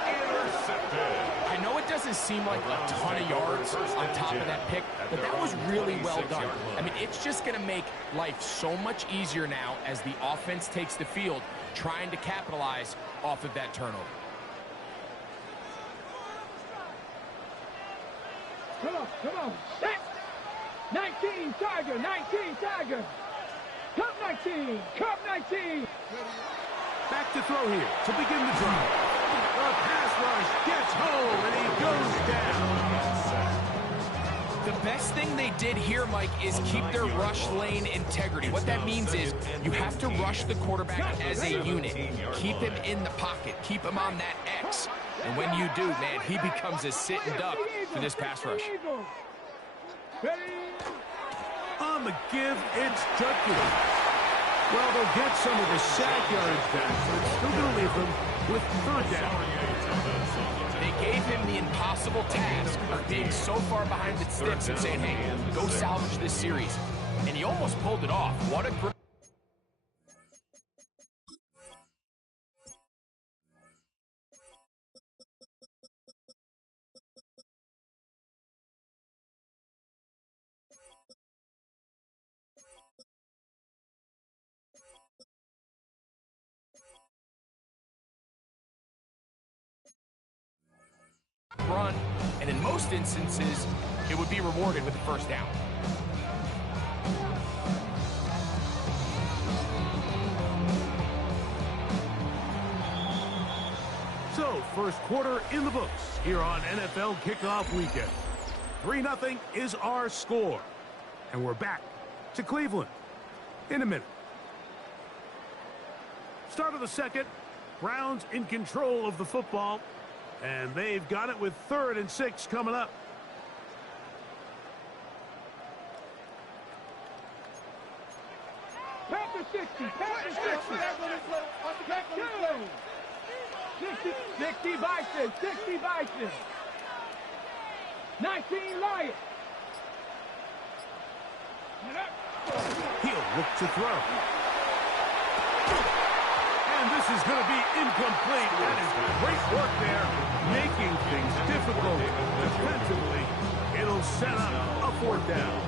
intercepted. I know it doesn't seem like a ton of yards on top of that pick, but that was really well done. I mean, it's just going to make life so much easier now as the offense takes the field, trying to capitalize off of that turnover. Come on. Set. 19, Tiger. 19, Tiger. Cup 19. Cup 19. Back to throw here to begin the drive. The pass rush gets home, and he goes down. The best thing they did here, Mike, is keep their rush lane integrity. What that means is you have to rush the quarterback as a unit. Keep him in the pocket. Keep him on that X. And when you do, man, he becomes a sitting duck for this pass rush. On the give, it's Judkins. Well, they'll get some of the sack yards back, but it's still going to leave them with third down. They gave him the impossible task of being so far behind the sticks and saying, hey, go salvage this series. And he almost pulled it off. What a great... run, and in most instances, it would be rewarded with the first down. So, first quarter in the books here on NFL Kickoff Weekend. 3-0 is our score. And we're back to Cleveland in a minute. Start of the second. Browns in control of the football. And they've got it with 3rd and 6 coming up. Pack the 60. Pack the 60. 60 Bison. 60 Bison. 19 Lions. He'll look to throw. And this is going to be incomplete. That is great work there, making things difficult defensively. It'll set up a 4th down.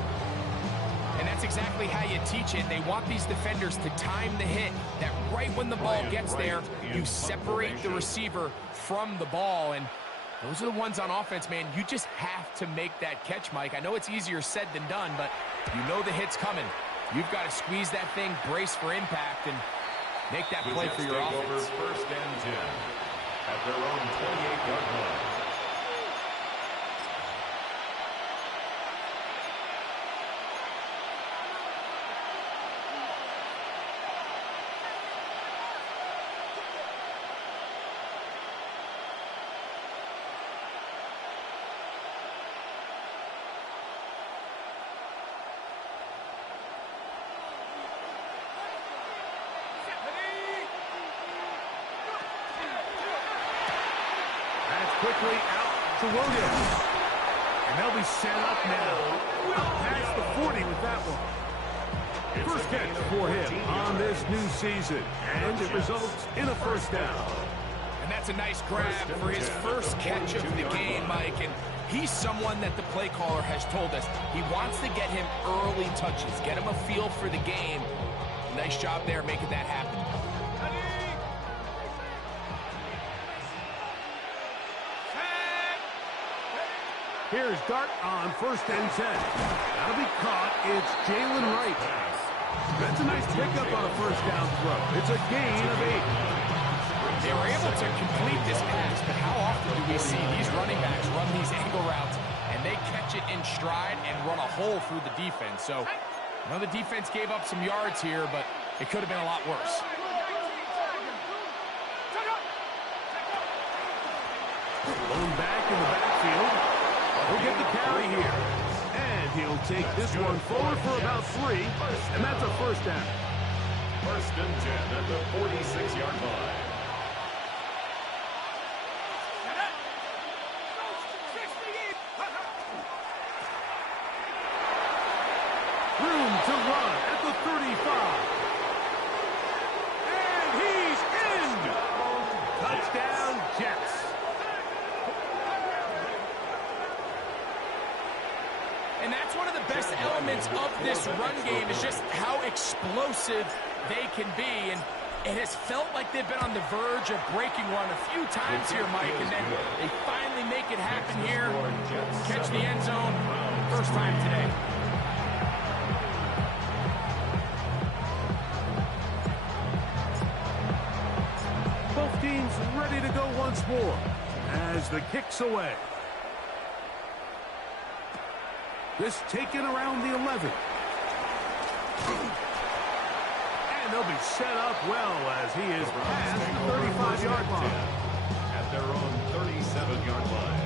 And that's exactly how you teach it. They want these defenders to time the hit, that right when the ball gets there, you separate the receiver from the ball. And those are the ones on offense, man. You just have to make that catch, Mike. I know it's easier said than done, but you know the hit's coming. You've got to squeeze that thing, brace for impact, and make that play for your offense. First and 10 at their own 28-yard line. Quickly out to Williams. And they'll be set up now. Past the 40 with that one. First catch for him on this new season. And it results in a 1st down. And that's a nice grab for his first catch of the game, Mike. And he's someone that the play caller has told us he wants to get him early touches, get him a feel for the game. Nice job there making that happen. Here's Dart on 1st and 10. That'll be caught. It's Jalen Wright. That's a nice pickup on a 1st down throw. It's a gain of 8. They were able to complete this pass, but how often do we see these running backs run these angle routes and they catch it in stride and run a hole through the defense? So, I know the defense gave up some yards here, but it could have been a lot worse. Going back in the backfield. He'll get the carry here. And he'll take this one forward for about 3. And that's a 1st down. 1st and 10 at the 46-yard line. Room to run at the 35. And he's in. Touchdown, Jets. And that's one of the best elements of this run game is just how explosive they can be. And it has felt like they've been on the verge of breaking one a few times here, Mike. And then they finally make it happen here. Catch the end zone. First time today. Both teams seems ready to go once more as the kick's away. This taken around the 11. And they'll be set up well as he is past the 35-yard line. At their own 37-yard line.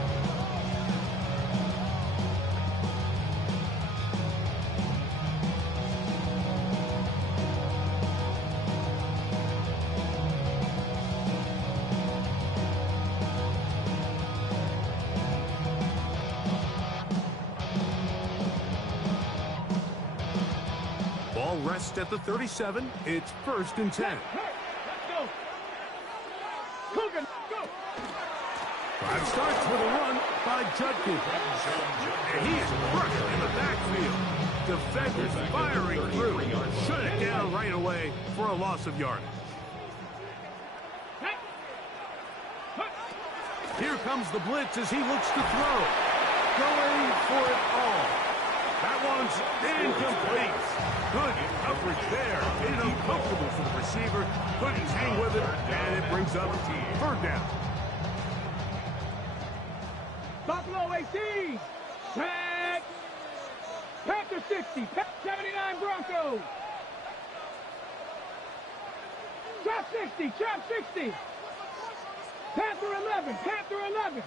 Ball rests at the 37. It's 1st and 10. Let's go. Coogan, go. Drive starts with a run by Judkins. And he's crushed in the backfield. Defenders firing through. Shut it down right away for a loss of yardage. Here comes the blitz as he looks to throw. Going for it all. That one's incomplete. Good coverage there. Made it uncomfortable for the receiver. Couldn't hang with it, and it brings up 3rd down. Buffalo 18. Tag. Panther 60. 79 Broncos. Trap 60. Trap 60. Panther 11. Panther 11.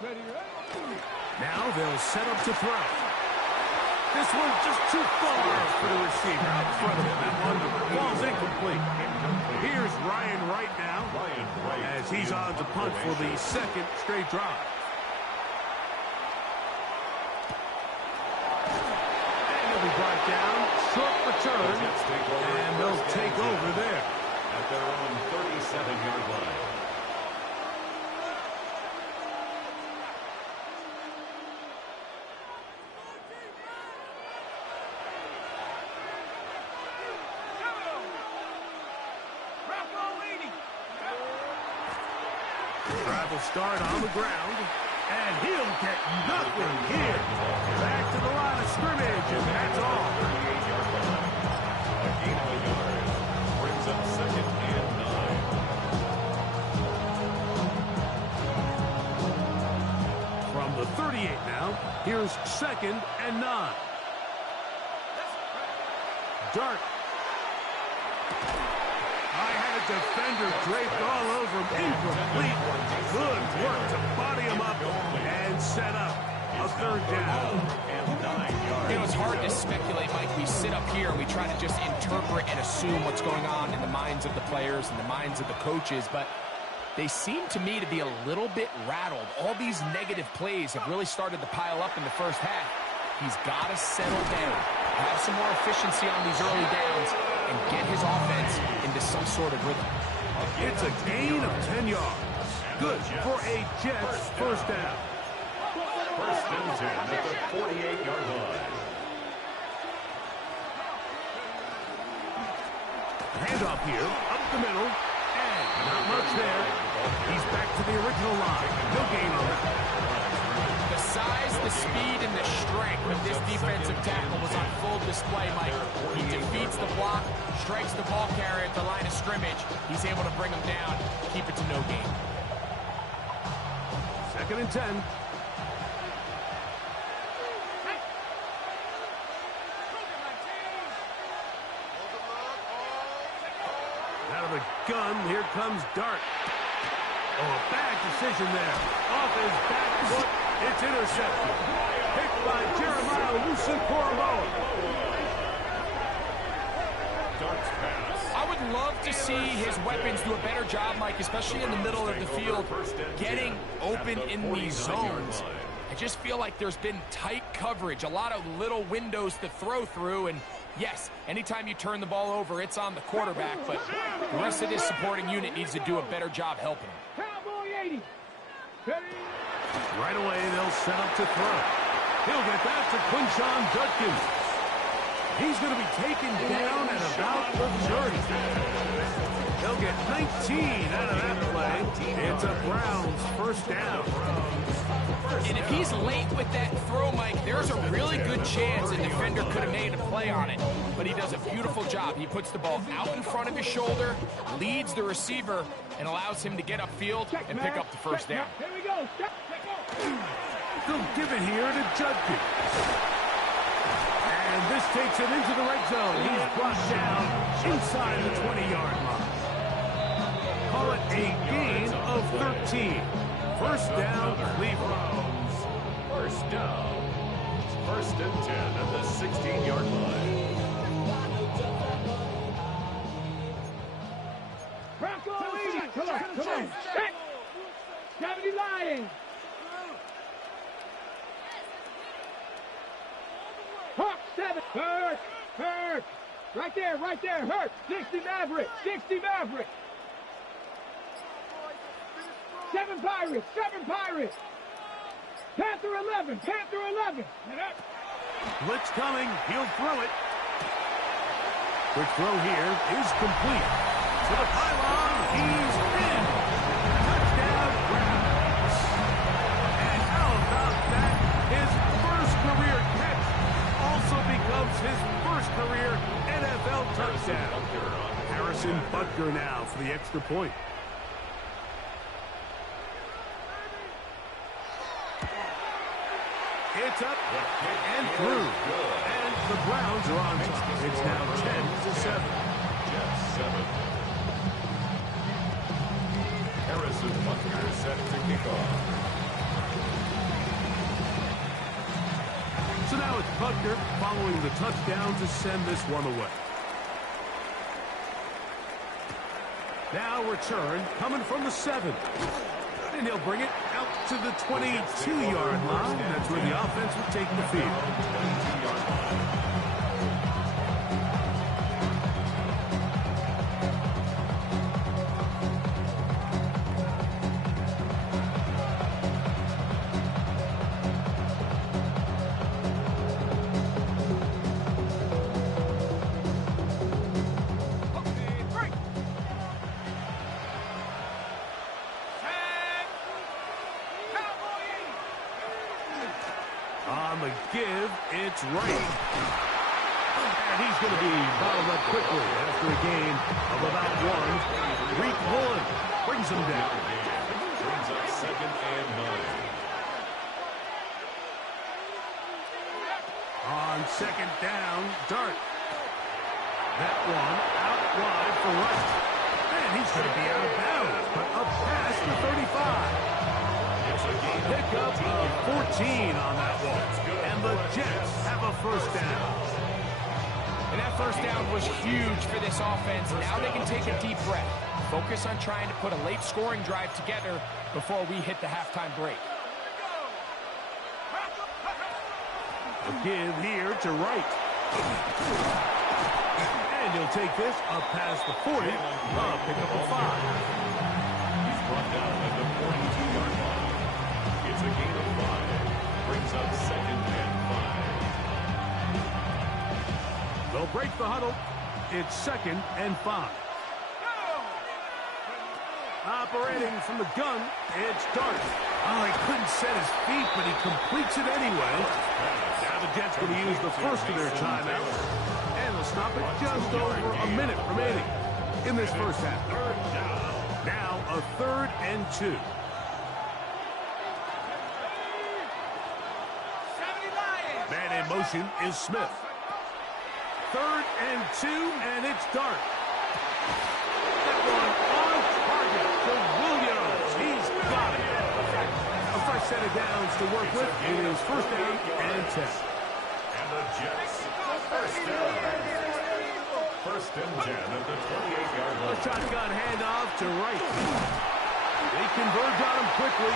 Ready, ready. Now they'll set up to throw. This one's just too far for the receiver out in front of him. That one falls incomplete. Here's Ryan Wright now as he's on to punt for the 2nd straight drive. And he'll be brought down. Short return. And they'll take over there. At their own 37-yard line. Drive will start on the ground, and he'll get nothing here. Back to the line of scrimmage, and that's all. 38-yard line. A gain of a yard. Brings up 2nd and 9. From the 38 now, here's 2nd and 9. Dart. I had a defender draped all over him. Incomplete. Good work to body him up and set up a 3rd down. You know, it's hard to speculate, Mike. We sit up here and we try to just interpret and assume what's going on in the minds of the players and the minds of the coaches, but they seem to me to be a little bit rattled. All these negative plays have really started to pile up in the first half. He's got to settle down, have some more efficiency on these early downs, and get his offense into some sort of rhythm. It's a gain of 10 yards. Good for a Jets 1st down. 1st and 10 at the 48-yard line. Handoff here, up the middle, and not much there. He's back to the original line. No gain on that. The size, the speed, and the strength of this defensive tackle was on full display, Mike. He defeats the block, strikes the ball carrier at the line of scrimmage. He's able to bring him down, keep it to no gain. 2nd and 10. Out of the gun, here comes Dart. Oh, a bad decision there. Off his back foot, it's intercepted. Picked by Jeremiah Owusu-Koramoah. Dart's pass. I would love to see his weapons do a better job, Mike, especially in the middle of the field, getting open in these zones. I just feel like there's been tight coverage, a lot of little windows to throw through, and yes, anytime you turn the ball over, it's on the quarterback, but the rest of this supporting unit needs to do a better job helping him. Cowboy 80. Ready. Right away, they'll set up to throw. He'll get that to Quinshon Judkins. He's going to be taken down at about the 30. They'll get 19 out of that play. It's a Browns first down. And if he's late with that throw, Mike, there's a really good chance a defender could have made a play on it. But he does a beautiful job. He puts the ball out in front of his shoulder, leads the receiver, and allows him to get upfield and pick up the first down. Here we go. They'll give it here to Judkins. And this takes him into the red zone. He's brought down inside the 20-yard line. Call it a gain of 13. First down, Cleveland. First down. First and 10 at the 16-yard line. Bronco 80. Come on. Check. 70 Lions. Hawk 7. Hurt. Right there. Hurt. 60 Maverick. 7 Pirates. Panther 11. Blitz coming. He'll throw it. Quick throw here is complete. To the pylon. He's in. Touchdown, Browns. And how about that? His first career catch also becomes his first career NFL touchdown. Harrison Butker now for the extra point. It's up and through. And the Browns are on top. It's now 10-7. Just 7. Harrison Butker set to kick off. So now it's Butker following the touchdown to send this one away. Now return coming from the 7. And he'll bring it out to the 22-yard line. That's where the offense will take the field. 22-yard line. On the give, it's right. And he's going to be bottled up quickly after a gain of about 1. Reek Woolen brings him down. Brings up 2nd and 9. On 2nd down, Dart. That one out wide for Wright. And he's going to be out of bounds, but up past the 35. Pickup of 14 on that one. And the Jets have a first down. And that first down was huge for this offense. Now they can take a deep breath. Focus on trying to put a late scoring drive together before we hit the halftime break. A give here to Wright. And he'll take this up past the 40. Pickup of 5. He's brought down at the 42-yard line. It's a gain of 5. Brings up 2nd and 5. They'll break the huddle. It's 2nd and 5. Operating from the gun, it's Dart. Oh, he couldn't set his feet, but he completes it anyway. Now the Jets going to use the first of their timeouts. And they'll stop it just over a minute remaining in this first half. Now a 3rd and 2. Man in motion is Smith. 3rd and 2, and it's Dart. That one on target to Williams. He's got it. A fresh set of downs to work with. It is first down and 10. And the Jets, first down. First and 10 at the 28-yard A line. shotgun handoff to Wright. They converge on him quickly.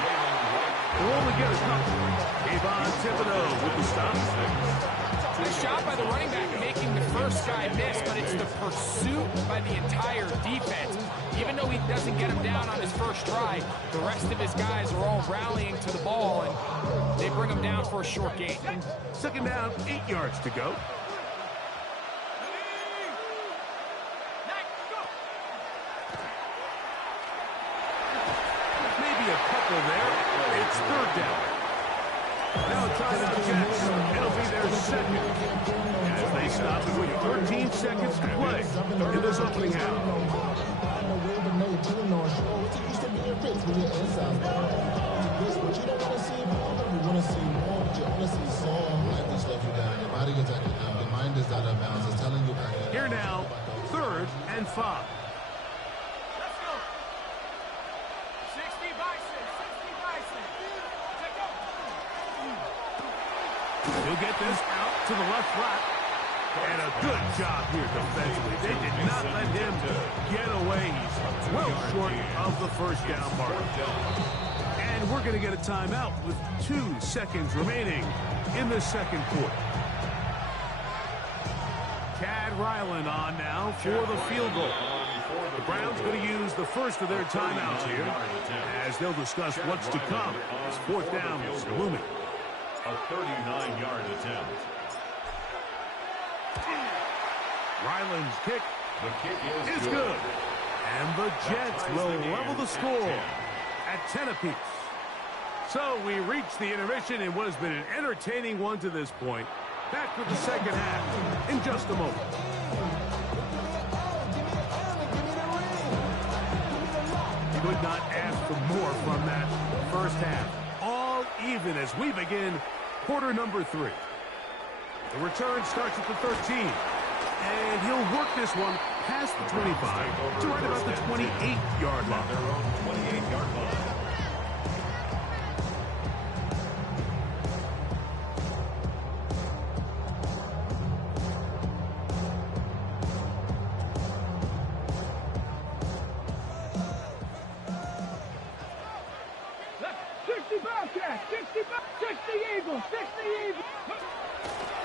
They'll only get a couple. Kayvon Thibodeau with the stop. Nice job by the running back making the first guy miss, but it's the pursuit by the entire defense. Even though he doesn't get him down on his first try, the rest of his guys are all rallying to the ball, and they bring him down for a short gain. 2nd down, 8 yards to go. down. Now trying to Jets. It'll be their second. As they stop it with 13 seconds to play in this opening half. Here now, 3rd and 5. Let's go. 60 Bison, 60 Bison. Check out. He'll get this out to the left flat. And a good job here defensively. They did not let him get away. He's well short of the first down mark. And we're going to get a timeout with 2 seconds remaining in the second quarter. Chad Ryland on now for the field goal. The Browns going to use the first of their timeouts here as they'll discuss what's to come as 4th down is looming. A 39-yard attempt. Ryland's kick The kick is good. And the Jets will level the score at 10 apiece. So we reach the intermission in what has been an entertaining one to this point. Back with the second half in just a moment. Could not ask for more from that first half. All even as we begin quarter number 3. The return starts at the 13. And he'll work this one past the 25 to right about the 28-yard line. Their own 28-yard line.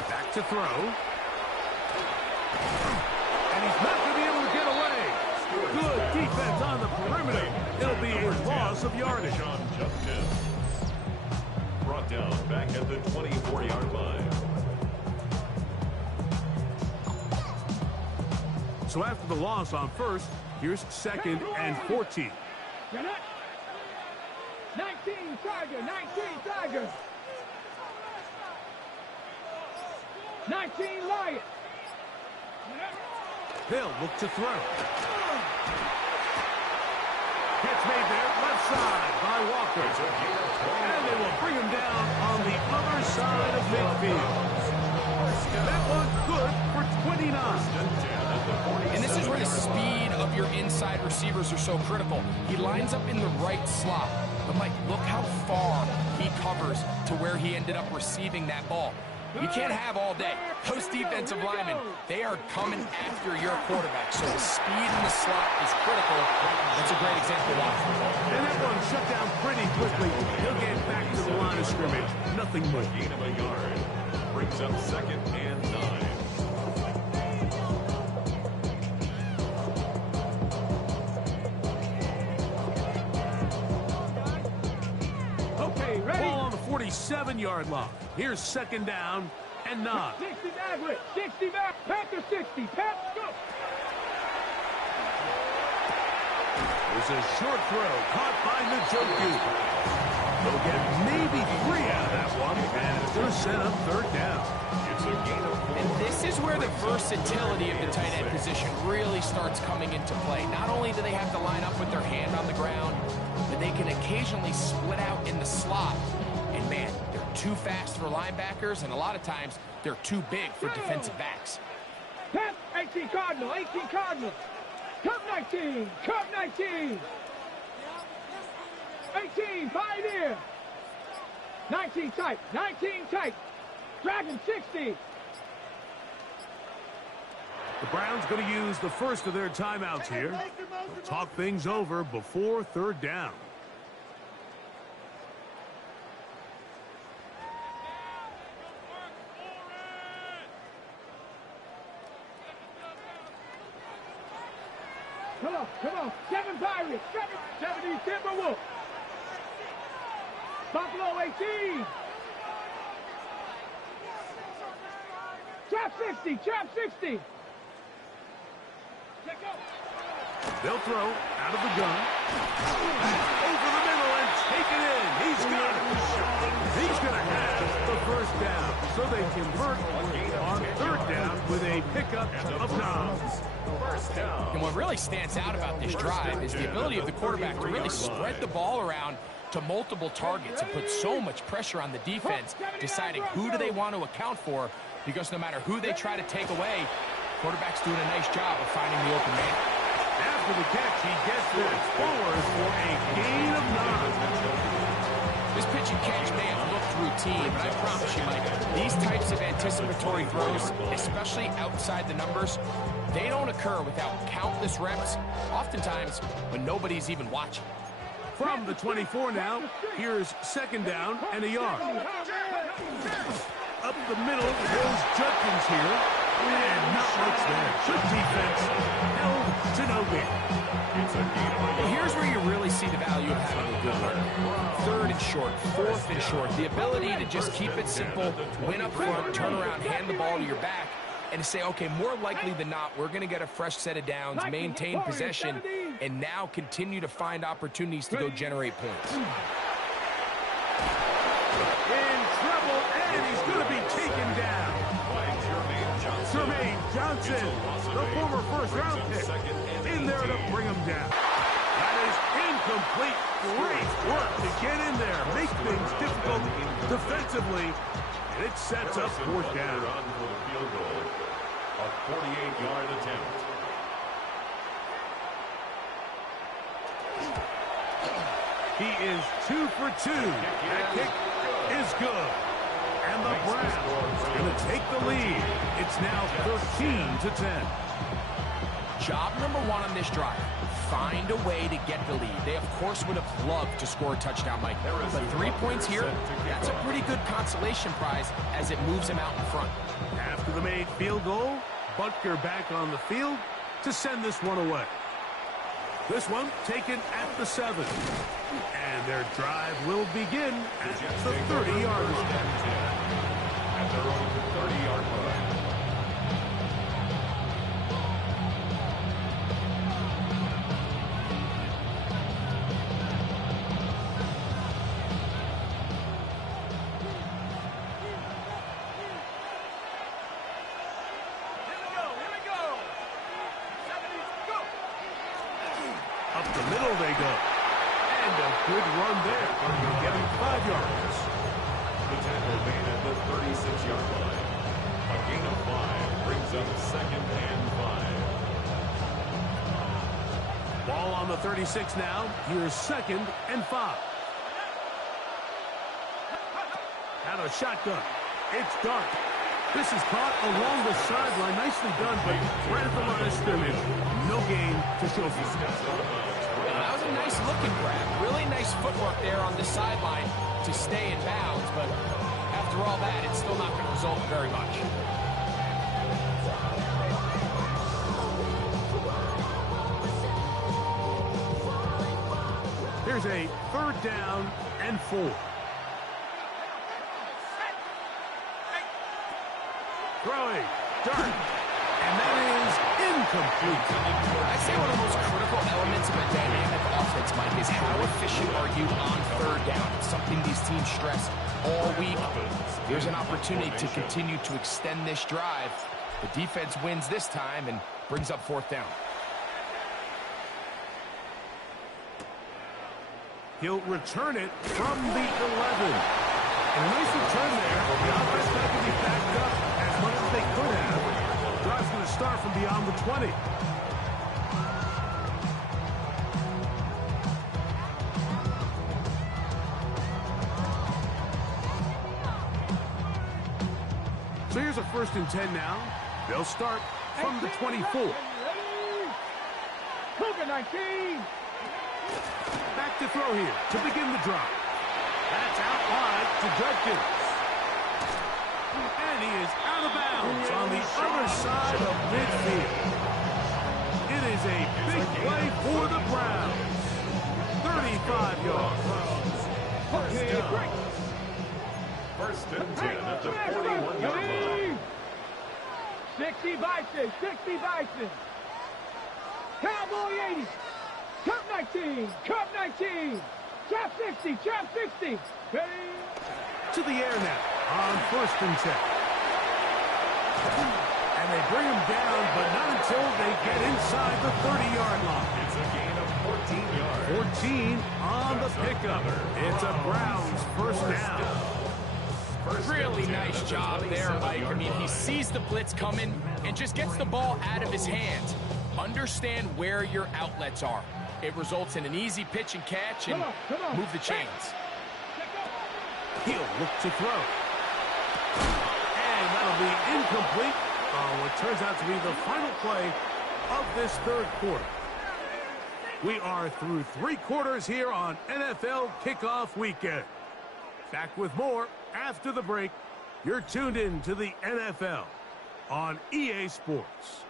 Back to throw. And he's not going to be able to get away. Good defense on the perimeter. It'll be a loss of yardage. Sean jumped in. Brought down back at the 24-yard line. So after the loss on first, here's 2nd and 14. 19 Tiger, 19 Tiger. 19 Lion. Hill look to throw. Catch made there, left side by Walker. And they will bring him down on the other side of midfield. That one good for 29. And this is where the speed of your inside receivers are so critical. He lines up in the right slot. But, Mike, look how far he covers to where he ended up receiving that ball. You can't have all day. Those defensive linemen, they are coming after your quarterback. So the speed in the slot is critical. That's a great example of that. And that one shut down pretty quickly. He'll get back to the line of scrimmage. Nothing more. Gain of a yard. Brings up 2nd and 9. Okay, ready? Ball on the 47-yard line. Here's 2nd down and 9. 60 back, 60 back, Panther 60, Panther, go! There's a short throw caught by Njoku. They'll get maybe 3 out of that one, and it's going to set up 3rd down. It's a gain of 4. And this is where the versatility of the tight end position really starts coming into play. Not only do they have to line up with their hand on the ground, but they can occasionally split out in the slot. And man, they're too fast for linebackers, and a lot of times they're too big for defensive backs. 18 Cardinal, 18 Cardinal. Cup 19, Cup 19. 18, Pioneer. 19 tight, 19 tight. Dragon 60. The Browns going to use the first of their timeouts here. They'll talk things over before 3rd down. Come on, 7 Pirates, 70 Timberwolves. Buffalo 18. Trap 60, Trap 60. Check out. They'll throw out of the gun. Over the middle and take it in. He's got it. He's going to have the first down, so they convert on third down with a pickup of 9. First down. And what really stands out about this drive is the ability of the quarterback to really spread the ball around to multiple targets and put so much pressure on the defense, deciding who do they want to account for, because no matter who they try to take away, quarterback's doing a nice job of finding the open man. After the catch, he gets this forward for a gain of 9. This pitch and catch may have looked routine, but I promise you, Mike, these types of anticipatory throws, especially outside the numbers, they don't occur without countless reps, oftentimes when nobody's even watching. From the 24 now, here's second down and a yard. Up the middle goes Judkins here, and not much there. Good defense, held to no gain. It's a gain. Well, here's where you really see the value of having a good run. Third and short, fourth and short. The ability to just keep it simple, win up front, turn around, hand the ball to your back, and to say, okay, more likely than not, we're going to get a fresh set of downs, maintain possession, and now continue to find opportunities to go generate points. In trouble, and he's going to be taken down. Jermaine Johnson, the former first-round pick, in there to bring him down. That is incomplete. Great work to get in there, make things difficult defensively, and it sets up fourth down. For the field goal, a 48-yard attempt. He is 2 for 2. That kick is good. And the Browns going to take the lead. It's now 13-10. Job number one on this drive, find a way to get the lead. They, of course, would have loved to score a touchdown, Mike. But 3 points here, that's a pretty good consolation prize as it moves them out in front. After the made field goal, Butker back on the field to send this one away. This one taken at the 7. And their drive will begin at the 30-yard line. At their own 30-yard line. Up the middle they go. And a good run there. Going to get him 5 yards. The tackle made at the 36-yard line. A gain of 5 brings up second and 5. Ball on the 36 now. Here's second and 5. Out of shotgun. It's dark. This is caught along the sideline. Nicely done, but right at the line of scrimmage. No gain to show for. That was a nice looking grab. Really nice footwork there on the sideline to stay in bounds, but after all that, it's still not going to result in very much. Here's a third down and 4. Throwing, dark, and that is incomplete. I'd say one of the most critical elements of a dynamic offense, Mike, is how efficient are you on third down. It's something these teams stress all week. Here's an opportunity to continue to extend this drive. The defense wins this time and brings up fourth down. He'll return it from the 11. And a nice return there. The offense not going to be backed up as much as they could have. Drive's going to start from beyond the 20. So here's a 1st and 10 now. They'll start from the 24. Cougar 19. Back to throw here to begin the drive. That's out wide to Judkins. And he is out of bounds on the other side of midfield. It is a big play for the Browns. 35 yards. First and 10 at the 41-yard line. 60 Bison, 60 Bison. Cowboy 80. Cup 19, Cup 19. Chop 60, Chop 60. Ready? to the air now on 1st and 10. And they bring him down, but not until they get inside the 30-yard line. It's a gain of 14 yards. 14 on the pickup. It's a Browns first down. Really nice job there, Mike. I mean, he sees the blitz coming and just gets the ball out of his hands. Understand where your outlets are. It results in an easy pitch and catch and move the chains. He'll look to throw. And that'll be incomplete on what turns out to be the final play of this third quarter. We are through 3 quarters here on NFL Kickoff Weekend. Back with more after the break. You're tuned in to the NFL on EA Sports.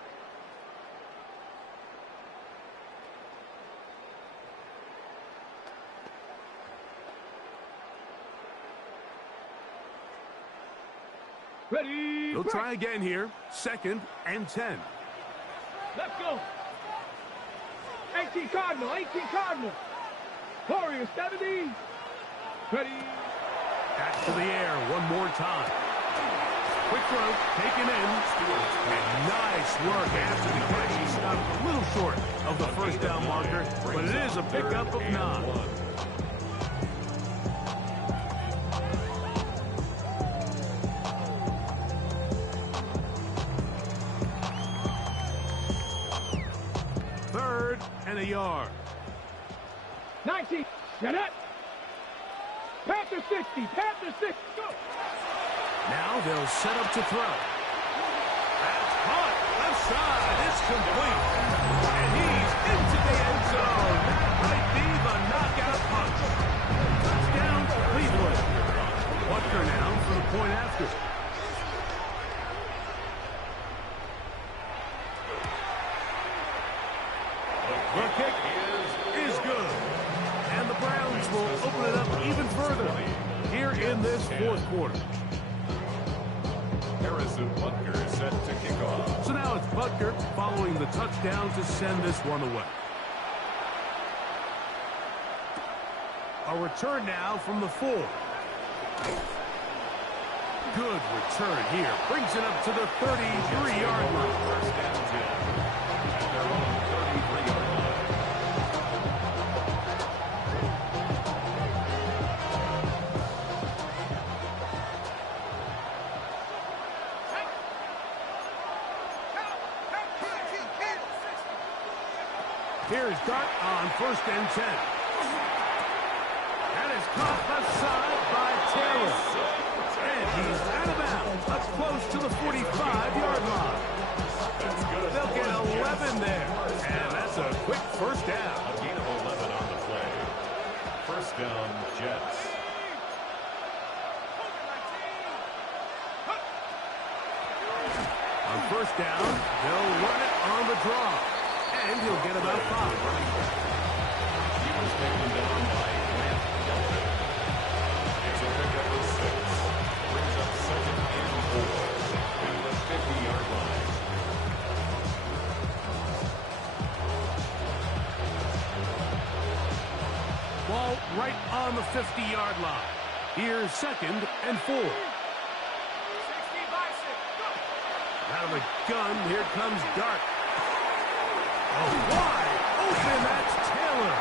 Ready. They'll try again here. 2nd and 10. Let's go. 18 Cardinal, 18 Cardinal. Warriors 70. Ready. Back to the air one more time. Quick throw, taken in. And nice work after the catch. He stopped a little short of the first down marker, but it is a pickup of 9. Third and a yard. 19. Set it. Panther 60. Panther 60. Go. Now they'll set up to throw. That's caught. Left side. It's complete. And he's into the end zone. That might be the knockout punch. Touchdown, Cleveland. Butker now for the point after. The kick is good. And the Browns will open it up even further here in this fourth quarter. Harrison Butker is set to kick off. So now it's Butker following the touchdown to send this one away. A return now from the 4. Good return here. Brings it up to the 33-yard line. First down 10. At their own 33-yard line. Here's Dart on 1st and 10. That is caught left side by Taylor. And he's out of bounds, up close to the 45-yard line. They'll get 11 there. And that's a quick first down. A gain of 11 on the play. First down, Jets. On first down, they'll run it on the draw. And he'll get about 5. He was taken down by Grant Delpit. It's a pickup of 6. Brings up 2nd and 4 to the 50-yard line. Ball right on the 50-yard line. Here's 2nd and 4. Out of the gun, here comes Dart. Oh, wide open, that's Taylor.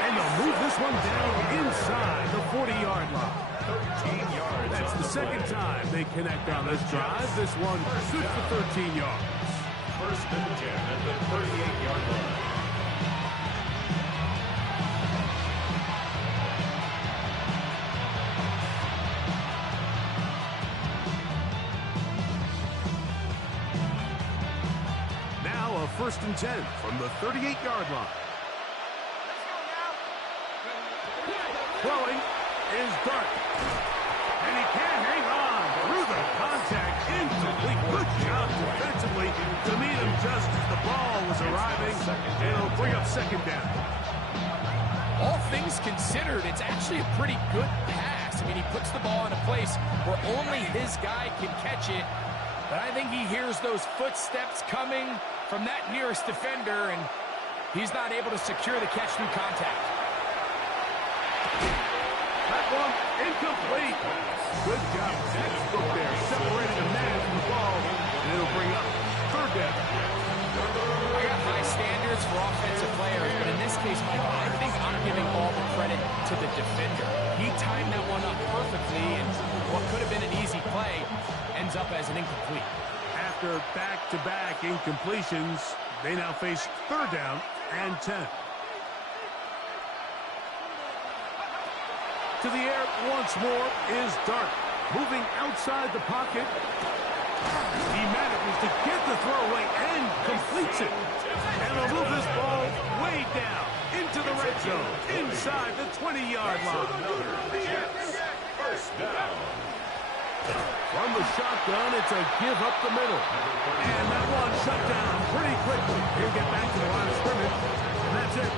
And they'll move this one down inside the 40-yard line. 13 yards. That's the second time they connect on this drive. This one good for 13 yards. First and 10 at the 38-yard line. Now a 1st and 10 from the 38-yard line. Throwing is Dart. And he can't hang on through the contact. Incomplete. Good job defensively to meet him just as the ball was arriving. And it'll bring up 2nd down. All things considered, it's actually a pretty good pass. I mean, he puts the ball in a place where only his guy can catch it. But I think he hears those footsteps coming from that nearest defender, and he's not able to secure the catch through contact. That one, incomplete. Good job. Textbook there, separating the man from the ball, and it'll bring up third down. I got high standards for offensive players, but in this case, Mike, I think I'm giving all the credit to the defender. He timed that one up perfectly, and what could have been an easy play ends up as an incomplete. After back-to-back incompletions, they now face third down and 10. To the air once more is Dart. Moving outside the pocket. He manages to get the throw away and completes it. And they'll move this ball way down into the red zone, inside the 20-yard line. First down. From the shotgun, it's a give up the middle. And that one shut down pretty quickly. He'll get back to the line of scrimmage, and that's it.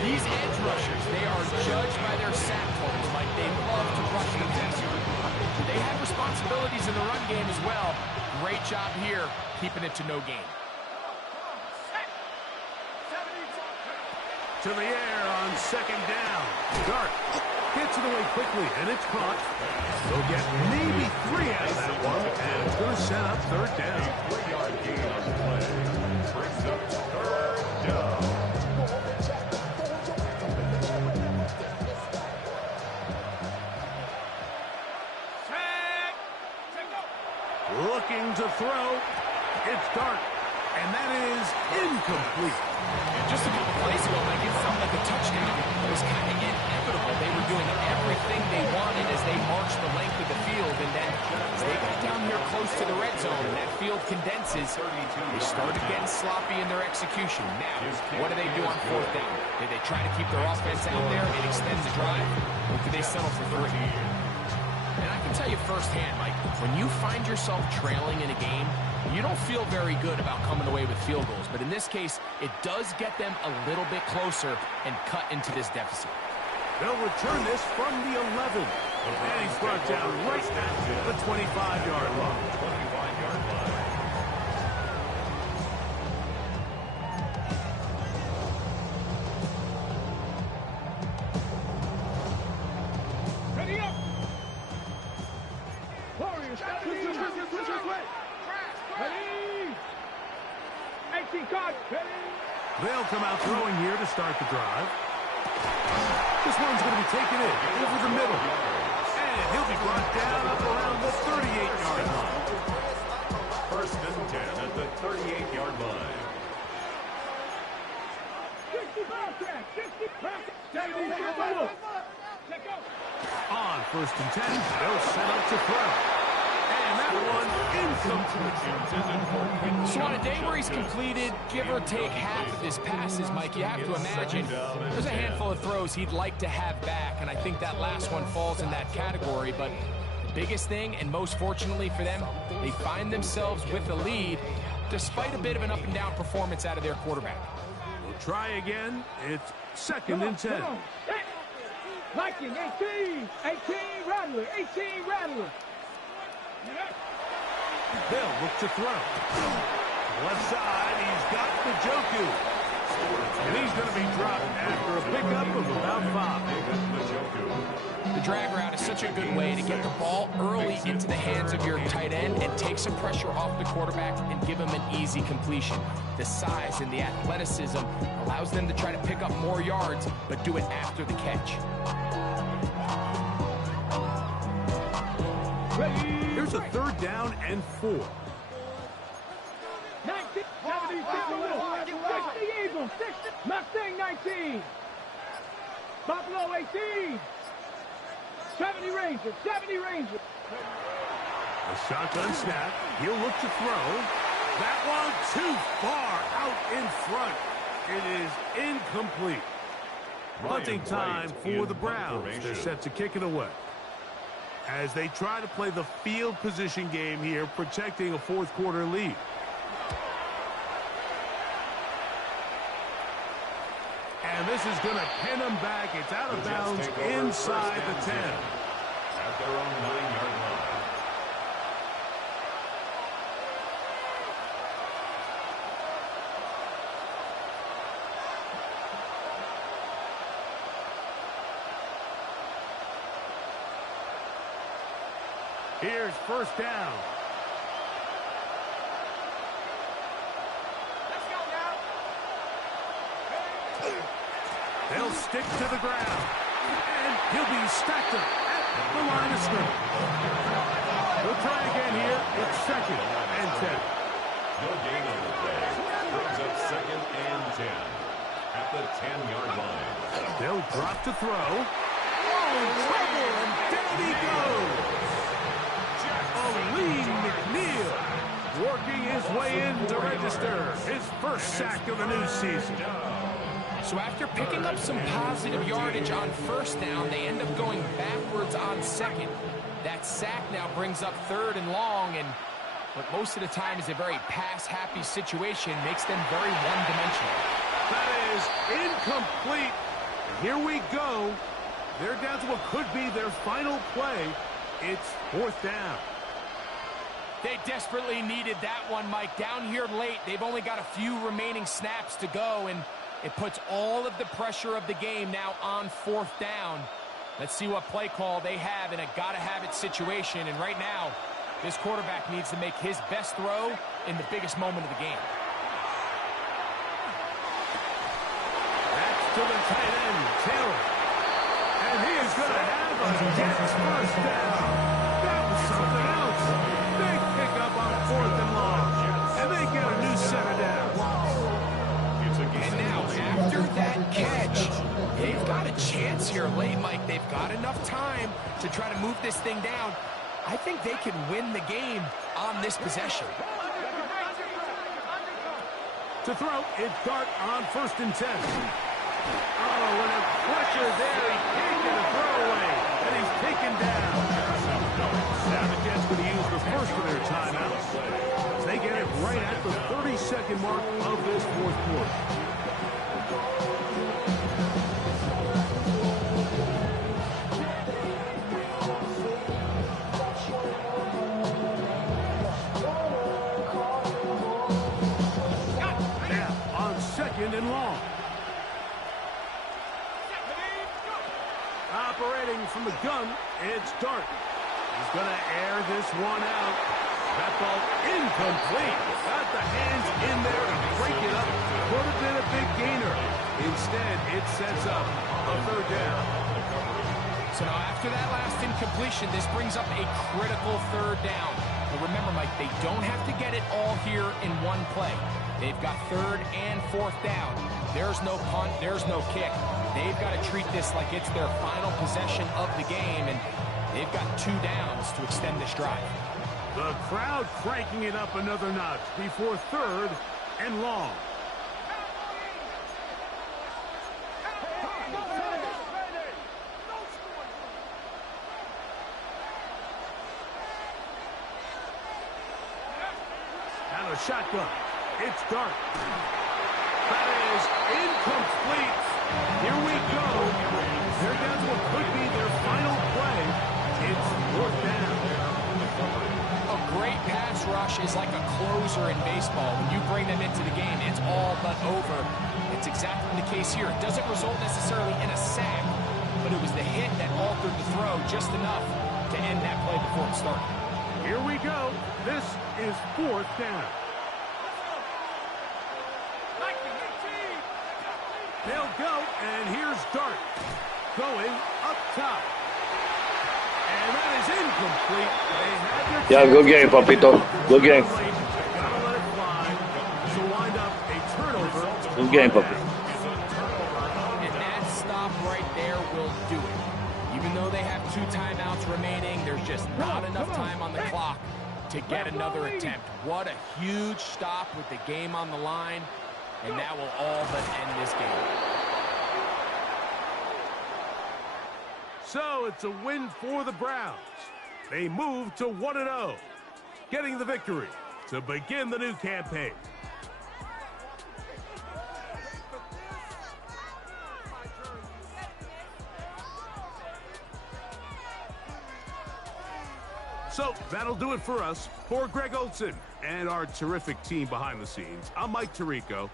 These edge rushers, they are judged by their sack totals. Like, they love to rush the passer. They have responsibilities in the run game as well. Great job here, keeping it to no gain. To the air on second down. Dart gets it away quickly, and it's caught. They'll get maybe 3 out of that one, and it's going to set up third down. 3-yard gain on the play. Brings up third down. Looking to throw. It's Dart, and that is incomplete. And just a couple plays ago, Mike, it felt like a touchdown. It was kind of inevitable. They were doing everything they wanted as they marched the length of the field, and then as they got down here close to the red zone and that field condenses, they started getting sloppy in their execution. Now, what do they do on fourth down? Did they try to keep their offense out there and extend the drive, or did they settle for 3? And I can tell you firsthand, Mike, when you find yourself trailing in a game, you don't feel very good about coming away with field goals. But in this case, it does get them a little bit closer and cut into this deficit. They'll return this from the 11. And he's brought down right at the 25-yard line. 25-yard line. Ready up! Warriors, ready! 18 cards, ready! They'll come out throwing here to start the drive. This one's going to be taken in over the middle. And he'll be brought down up around the 38-yard line. First and 10 at the 38-yard line. 60 ball track, 60 track, 70 ball. Check out. On first and 10, they'll set up to throw. And that one incomplete. So on a day where he's completed, give or take half of his passes, Mike, you have to imagine there's a handful of throws he'd like to have back, and I think that last one falls in that category. But the biggest thing, and most fortunately for them, they find themselves with the lead despite a bit of an up-and-down performance out of their quarterback. We'll try again. It's second and 10. Viking, 18, Rattler, 18, Rattler. They'll look to throw. Left side, he's got Njoku. And he's going to be dropped after a pickup of about 5. The drag route is such a good way to get the ball early into the hands of your tight end and take some pressure off the quarterback and give him an easy completion. The size and the athleticism allows them to try to pick up more yards, but do it after the catch. Here's a third down and 4. 19, 70, 60 Eagles, 60, Mustang 19, Buffalo 18, 70 Rangers, 70 Rangers. A shotgun snap. He'll look to throw. That one too far out in front. It is incomplete. Punting time for the Browns. They're set to kick it away, as they try to play the field position game here, protecting a fourth quarter lead. And this is going to pin them back. It's out of bounds inside the 10. At their own 9-yard line. Here's first down. They'll stick to the ground. And he'll be stacked up at the line of scrimmage. We'll try again here. It's second and 10. No gain on the play. Brings up second and 10 at the 10-yard line. They'll drop to throw. Oh, trouble, and down he goes. Aleem McNeil working his way in to register his first sack of the new season. So after picking up some positive yardage on first down, they end up going backwards on second. That sack now brings up third and long, and what most of the time is a very pass-happy situation makes them very one-dimensional. That is incomplete. And here we go. They're down to what could be their final play. It's fourth down. They desperately needed that one, Mike. Down here late, they've only got a few remaining snaps to go, and it puts all of the pressure of the game now on fourth down. Let's see what play call they have in a gotta-have-it situation. And right now, this quarterback needs to make his best throw in the biggest moment of the game. That's to the tight end, Taylor. And he is going to have a Jets first down. That was something else. They pick up on fourth and long. And they get a new set of downs. And now, after that catch, they've got a chance here late, Mike. They've got enough time to try to move this thing down. I think they can win the game on this possession. To throw, it's Dart on first and 10. Oh, and a pressure there. He can't get a throwaway, and he's taken down. Now the Jets going to use the first of their timeouts. They get it right at the 30-second mark of this fourth quarter. Second and long. Operating from the gun, it's Dart. He's going to air this one out. That ball incomplete. Got the hands in there to break it up. Could have been a big gainer. Instead, it sets up a third down. So now after that last incompletion, this brings up a critical third down. But remember, Mike, they don't have to get it all here in one play. They've got third and fourth down. There's no punt, there's no kick. They've got to treat this like it's their final possession of the game, and they've got 2 downs to extend this drive. The crowd cranking it up another notch before third and long. And a shotgun. It's Dart. That is incomplete. Here we go. They're down to what could be their final play. It's fourth down. A great pass rush is like a closer in baseball. When you bring them into the game, it's all but over. It's exactly the case here. It doesn't result necessarily in a sack, but it was the hit that altered the throw just enough to end that play before it started. Here we go. This is fourth down. They'll go, and here's Dart going up top. And that is incomplete. They had their Yeah, good game, Papito. Good game. Gotta let it fly. So wind up a turnover. Good game, Papi. And that stop right there will do it. Even though they have 2 timeouts remaining, there's just not enough time on the clock to get another attempt. What a huge stop with the game on the line. And that will all but end this game. So it's a win for the Browns. They move to 1-0, getting the victory to begin the new campaign. So that'll do it for us. For Greg Olson and our terrific team behind the scenes, I'm Mike Tirico.